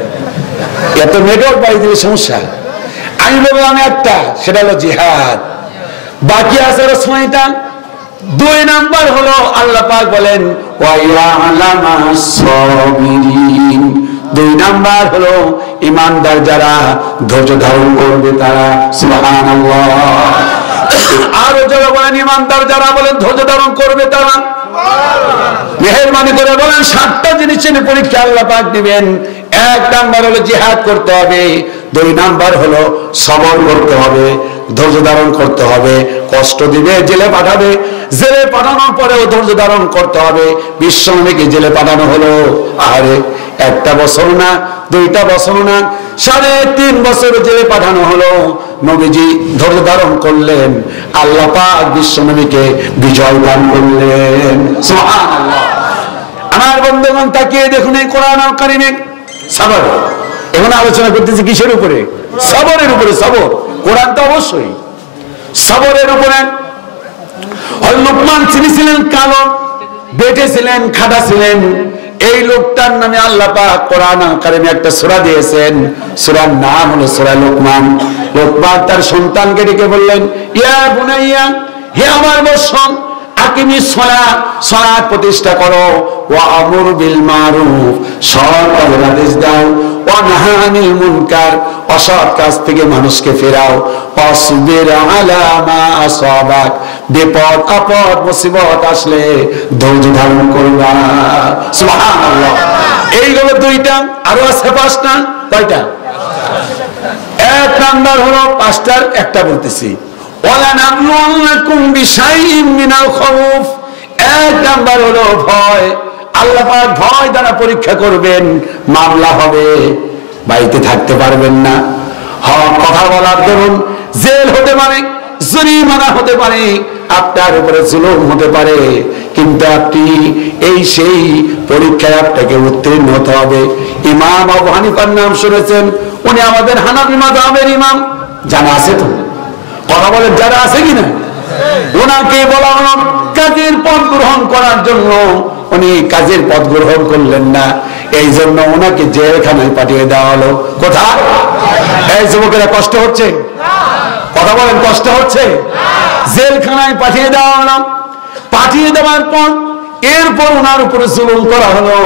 এত নেটওয়ার্ক বাড়ি দিলে সমস্যা। আমি বললাম একটা, সেটা হলো জিহাদ। বাকি আছে 6টা। 2 নাম্বার হলো আল্লাহ পাক বলেন ওয়ায়ালামাস সাবিরিন। 2 নাম্বার হলো ইমানদার যারা ধৈর্য ধারণ করবে তারা। সুবহানাল্লাহ। আরো যারা বলেন ইমানদার যারা, বলেন ধৈর্য ধারণ করবে তারা। মেহেরবানি করে বলেন 7টা জিনিসের পরীক্ষা আল্লাহ পাক দিবেন। 1 নাম্বার হলো জিহাদ করতে হবে। 2 নাম্বার হলো সবর করতে হবে, ধৈর্য ধারণ করতে হবে। কষ্ট দিবে, জেলে পাঠাবে, জেলে পাঠানোর পরেও ধৈর্য ধারণ করতে হবে। বিশ্বনবীকে জেলে পাঠানো হলো, আরে 1টা বছর না, 2টা বছর না, 3.5 বছর জেলে পাঠানো হলো। নবীজি ধৈর্য ধারণ করলেন, আল্লাহ পাক বিশ্বনবীকে বিজয় দান করলেন। সুবহানাল্লাহ। আমার বন্ধুগণ তাকিয়ে দেখুন এই কোরআন আল কারীমে সবর। এখন আলোচনা করতেছি কিসের উপরে? সবরের উপরে। সবর, কোরআন তো অবশ্যই সবরের উপরে। লোকমান তিনি ছিলেন কালো, বেটে ছিলেন, খাদা ছিলেন। এই লোকটার নামে আল্লাহ পাক কোরআন কারীমে একটা সূরা দিয়েছেন। সূরার নাম হলো সূরা লোকমান। লোকমান তার সন্তানকে ডেকে বললেন, ইয়া বুনাইয়া, হে আমার বৎস, আকিমিস সালাত, সালাত প্রতিষ্ঠা করো। ওয়া আমুর বিল মারুফ, সৎ কাজের আদেশ দাও। ওয়া নাহা আনিল মুনকার, অসৎ কাজ থেকে মানুষকে ফেরাও। ওয়াসবির আলা মা আসাবাক, বিপদ আপদ মুসিবত আসলে ধৈর্য ধারণ করবা। সুবহানাল্লাহ। এইগুলো 2টা, আরো আছে 5টা। কয়টা? 1 নাম্বার হলো 5টার 1টা বলতেছি। ওয়ালা নাবলুন্নাকুম বিশাইইম মিনাল খাউফ। 1 নাম্বার হলো ভয়। আল্লাহ পাক ভয় দ্বারা পরীক্ষা করবেন। মামলা হবে, বাড়িতে থাকতে পারবেন না, কথা বলার দরুন জেল হতে পারে, জরিমানা হতে পারে, আপনার উপরে জুলুম হতে পারে। কিন্তু আপনি এই সেই পরীক্ষায় আপনাকে উত্তীর্ণ হতে হবে। ইমাম আবু হানিফার নাম শুনেছেন, উনি আমাদের হানাফি মাযহাবের ইমাম। জানা আছে তো? কথা বলেন, যারা আছে কিনা? ওনাকে বলা হলো কাজের পদ গ্রহণ করার জন্য, উনি কাজের পদ গ্রহণ করলেন না। এই জন্য ওনাকে জেলখানায় পাঠিয়ে দেওয়া হলো। কোথায়? এই যুবকেরা কষ্ট হচ্ছে? কথা বলেন, কষ্ট হচ্ছে? জেলখানায় পাঠিয়ে দেওয়া হলো। পাঠিয়ে দেওয়ার পর এরপর ওনার উপরে জুলুম করা হলো,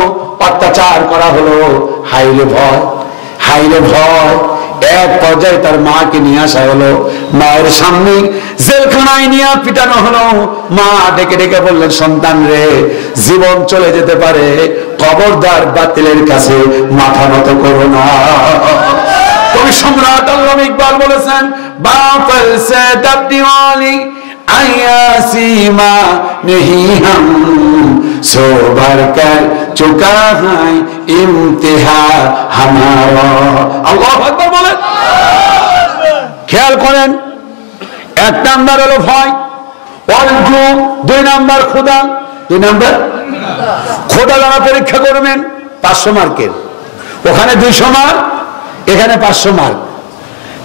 অত্যাচার করা হলো। হাইরে ভয়, হাইরে ভয়। এক পর্যায়ে তার মাকে নিয়ে আসা হলো। মায়ের সামনে জেলখানায় নিয়ে পিটানো হলো। মা ডেকে ডেকে বললেন, সন্তান রে, জীবন চলে যেতে পারে, খবরদার বাতিলের কাছে মাথা নত করো না। কবি সম্রাট আল্লামা ইকবাল বলেছেন, বাতিল সে তবদি ওয়ালি আয়াসিমা নেহি হাম সোবার কর চুকা হাই ইমতিহা হামারা। আল্লাহু আকবার বলেন। খেয়াল করেন, 1 নাম্বার হলো ভয়, অর্জু। 2 নাম্বার খোদা। 2 নাম্বার খোদা দ্বারা পরীক্ষা করবেন। 500 মার্কের, ওখানে 200 মার্ক, এখানে 500 মার্ক।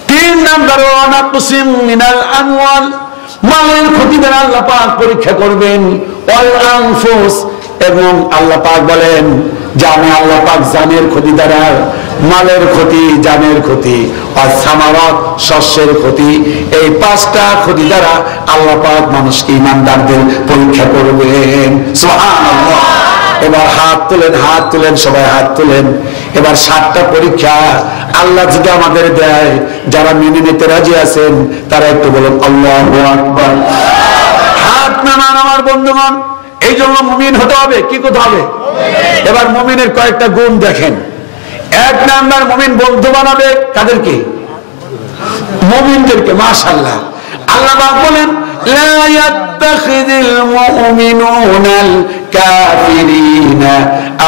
3 নাম্বার ওয়ানাকুসিম মিনাল আমওয়াল, মালের ক্ষতি দ্বারা আল্লাহ পাক পরীক্ষা করবেন। ওয়াল আনফুস, এবং আল্লাহ পাক বলেন যে আমি আল্লাহ পাক জানের ক্ষতি দ্বারা, মালের ক্ষতি, জানের ক্ষতি, আর সামারাত, শস্যের ক্ষতি, এই 5টা ক্ষতি দ্বারা আল্লাহ পাক মানুষকে, ইমানদারদের পরীক্ষা করবেন। সুবহানাল্লাহ। এবার হাত তুলেন, হাত তুলেন, সবাই হাত তুলেন। এবার 7টা পরীক্ষা আল্লাহ যদি আমাদের দেয়, যারা মেনে নিতে রাজি আছেন তারা একটু বলুন আল্লাহু আকবার। হাত নামান আমার বন্ধুগণ। এই জন্য মুমিন হতে হবে। কি করতে হবে? এবার মুমিনের কয়েকটা গুণ দেখেন। 1 নাম্বার, মুমিন বন্ধু বানাবে কাদেরকে? মুমিনদেরকে। মাশাআল্লাহ। আল্লাহ পাক বলেন লা ইয়াত্তাখিযুল মুমিনুনাল কাফিরিনা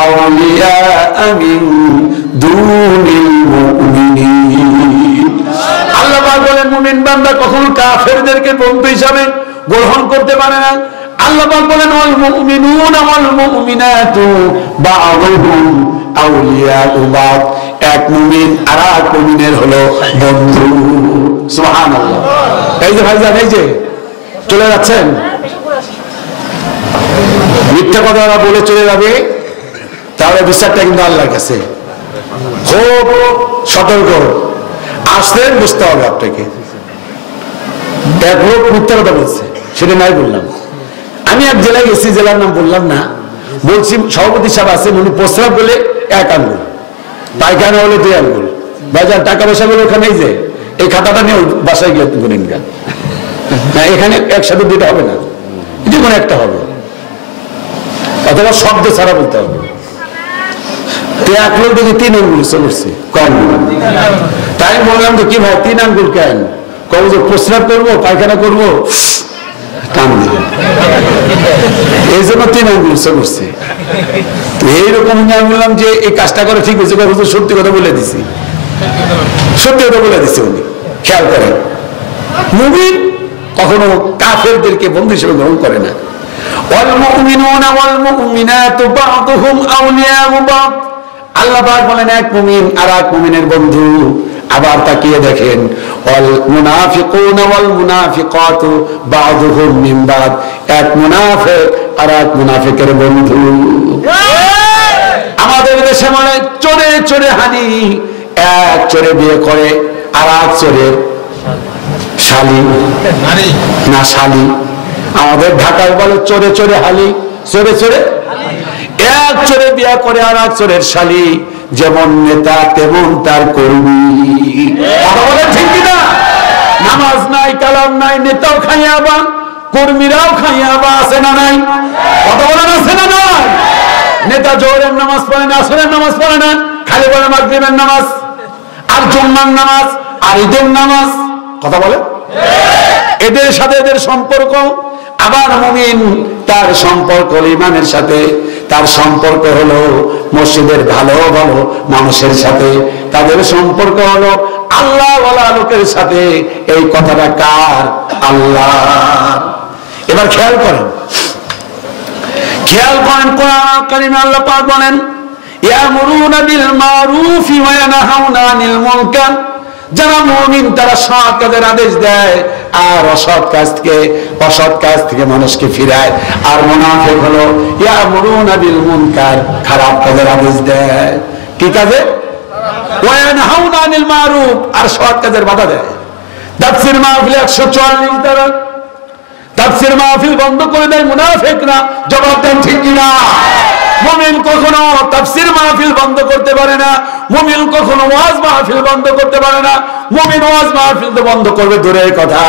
আউলিয়া মিন দুনিল মুমিনিন। আল্লাহ পাক বলেন মুমিন বান্দা কখনো কাফেরদেরকে বন্ধু হিসাবে গ্রহণ করতে পারে না। আল্লাহ পাক বলেন ওয়াল মুমিনুনা ওয়াল মুমিনাতু বা'দুহুম আউলিয়াউ বা'দ, এক মুমিন আর এক মুমিনের হলো বন্ধু। সুবহানাল্লাহ। এই যে ভাইজান এই যে চলে যাচ্ছেন, মিথ্যা কথা বলে চলে যাবে, তাহলে বিচারটা কিন্তু আল্লাহর কাছে। খুব সতর্ক, আসলেন বুঝতে হবে আপনাকে। এক লোক মিথ্যা কথা বলছে, সেটা নাই বললাম। আমি এক জেলায় গেছি, জেলার নাম বললাম না, বলছি সভাপতি সাহেব আছে, উনি প্রস্রাব বলে 1 আঙ্গুল, পায়খানা হলে 2 আঙ্গুল। বাজার টাকা পয়সা গুলো ওখানে যে এই খাতাটা নিয়ে বাসায় গিয়ে করেন না, এখানে একসাথে 2টা হবে না, যে কোনো একটা হবে, অথবা শব্দ ছাড়া বলতে হবে। এক লোক দেখি 3 আঙ্গুল চলছে কম। তাই বললাম তো কি ভাই 3 আঙ্গুল কেন? কবে যে প্রস্রাব করবো পায়খানা করবো টান দিবে, এই জন্য 3 আঙ্গুল চলছে। এইরকম আমি বললাম যে এই কাজটা করে ঠিক হয়েছে, সত্যি কথা বলে দিছি, সত্যি কথা বলে দিছে উনি। খেয়াল করেন, মুমিন কখনো কাফেরদেরকে বন্ধু হিসেবে গ্রহণ করে না। ওয়াল মুমিনুনা ওয়াল মুমিনাতু বা'দুহুম আউলিয়াউ বা'দ, আল্লাহ পাক বলেন এক মুমিন আর এক মুমিনের বন্ধু। আবার তাকিয়ে দেখেন ওয়াল মুনাফিকুনা ওয়াল মুনাফিকাতু বা'দুহুম মিন বা'দ, এক মুনাফিক আর এক মুনাফিকের বন্ধু। আমাদের দেশে মানে চোরে চোরে হানি, এক চোরে বিয়ে করে আর এক চোরের শালি না শালি। আমাদের ঢাকায় বলে চোরে চোরে হালি, চোরে চোরে এক চোরে বিয়ে করে আর এক চোরের শালি। যেমন নেতা তেমন তার কর্মী। কথা বলে ঠিক কিনা? নামাজ নাই কালাম নাই, নেতাও খাইয়া বা কর্মীরাও খাইয়া বা, আছে না নাই? কথা বলেন আছে না নাই? নেতা জোহরের নামাজ পড়ে না, আসরের নামাজ পড়ে না, খালি বলে মাগরিবের নামাজ আর জুম্মার নামাজ আর ঈদের নামাজ। কথা বলে এদের সাথে এদের সম্পর্ক। আবার মুমিন তার সম্পর্ক ইমানের সাথে, তার সম্পর্ক হলো মসজিদের ভালো ভালো মানুষের সাথে, তাদের সম্পর্ক হলো আল্লাহ ওয়ালা লোকের সাথে। এই কথাটা কার? আল্লাহ। এবার খেয়াল করেন, খেয়াল করেন কোরআন কারীমে আল্লাহ পাক বলেন ইয়ামুরুনা বিল মারুফি ওয়া ইয়ানহাউনা আনিল মুনকার, যারা মুমিন তারা সৎ কাজের আদেশ দেয় আর অসৎ কাজ থেকে মানুষকে ফিরায়। আর মুনাফিক হলো ইয়ামুরুনা বিল মুনকার, খারাপ কাজের আদেশ দেয়। কি কাজে? ওয়া ইয়ানহাউনা আনিল মারুফ, আর সৎ কাজের বাধা দেয়। তাফসীর মাহফিল 144 ধারা, তাফসীর মাহফিল বন্ধ করে দেয় মুনাফিকরা। জবাব দেন ঠিক কিনা? মুমিন কখনো তাফসীর মাহফিল বন্ধ করতে পারে না, মুমিন কখনো ওয়াজ মাহফিল বন্ধ করতে পারে না। মুমিন ওয়াজ মাহফিল তো বন্ধ করবে দূরের কথা,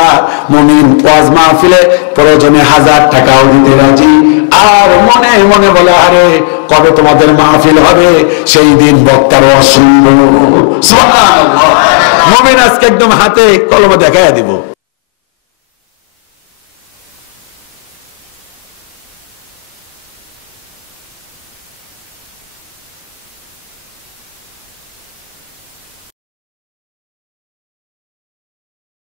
মুমিন ওয়াজ মাহফিলে প্রয়োজনে 1000 টাকাও দিতে রাজি। আর মনে মনে বলে আরে কবে তোমাদের মাহফিল হবে, সেই দিন বক্তার ওয়াজ শুনবো। সুবহানাল্লাহ। মুমিন আজকে একদম হাতে কলমে দেখাইয়া দিব।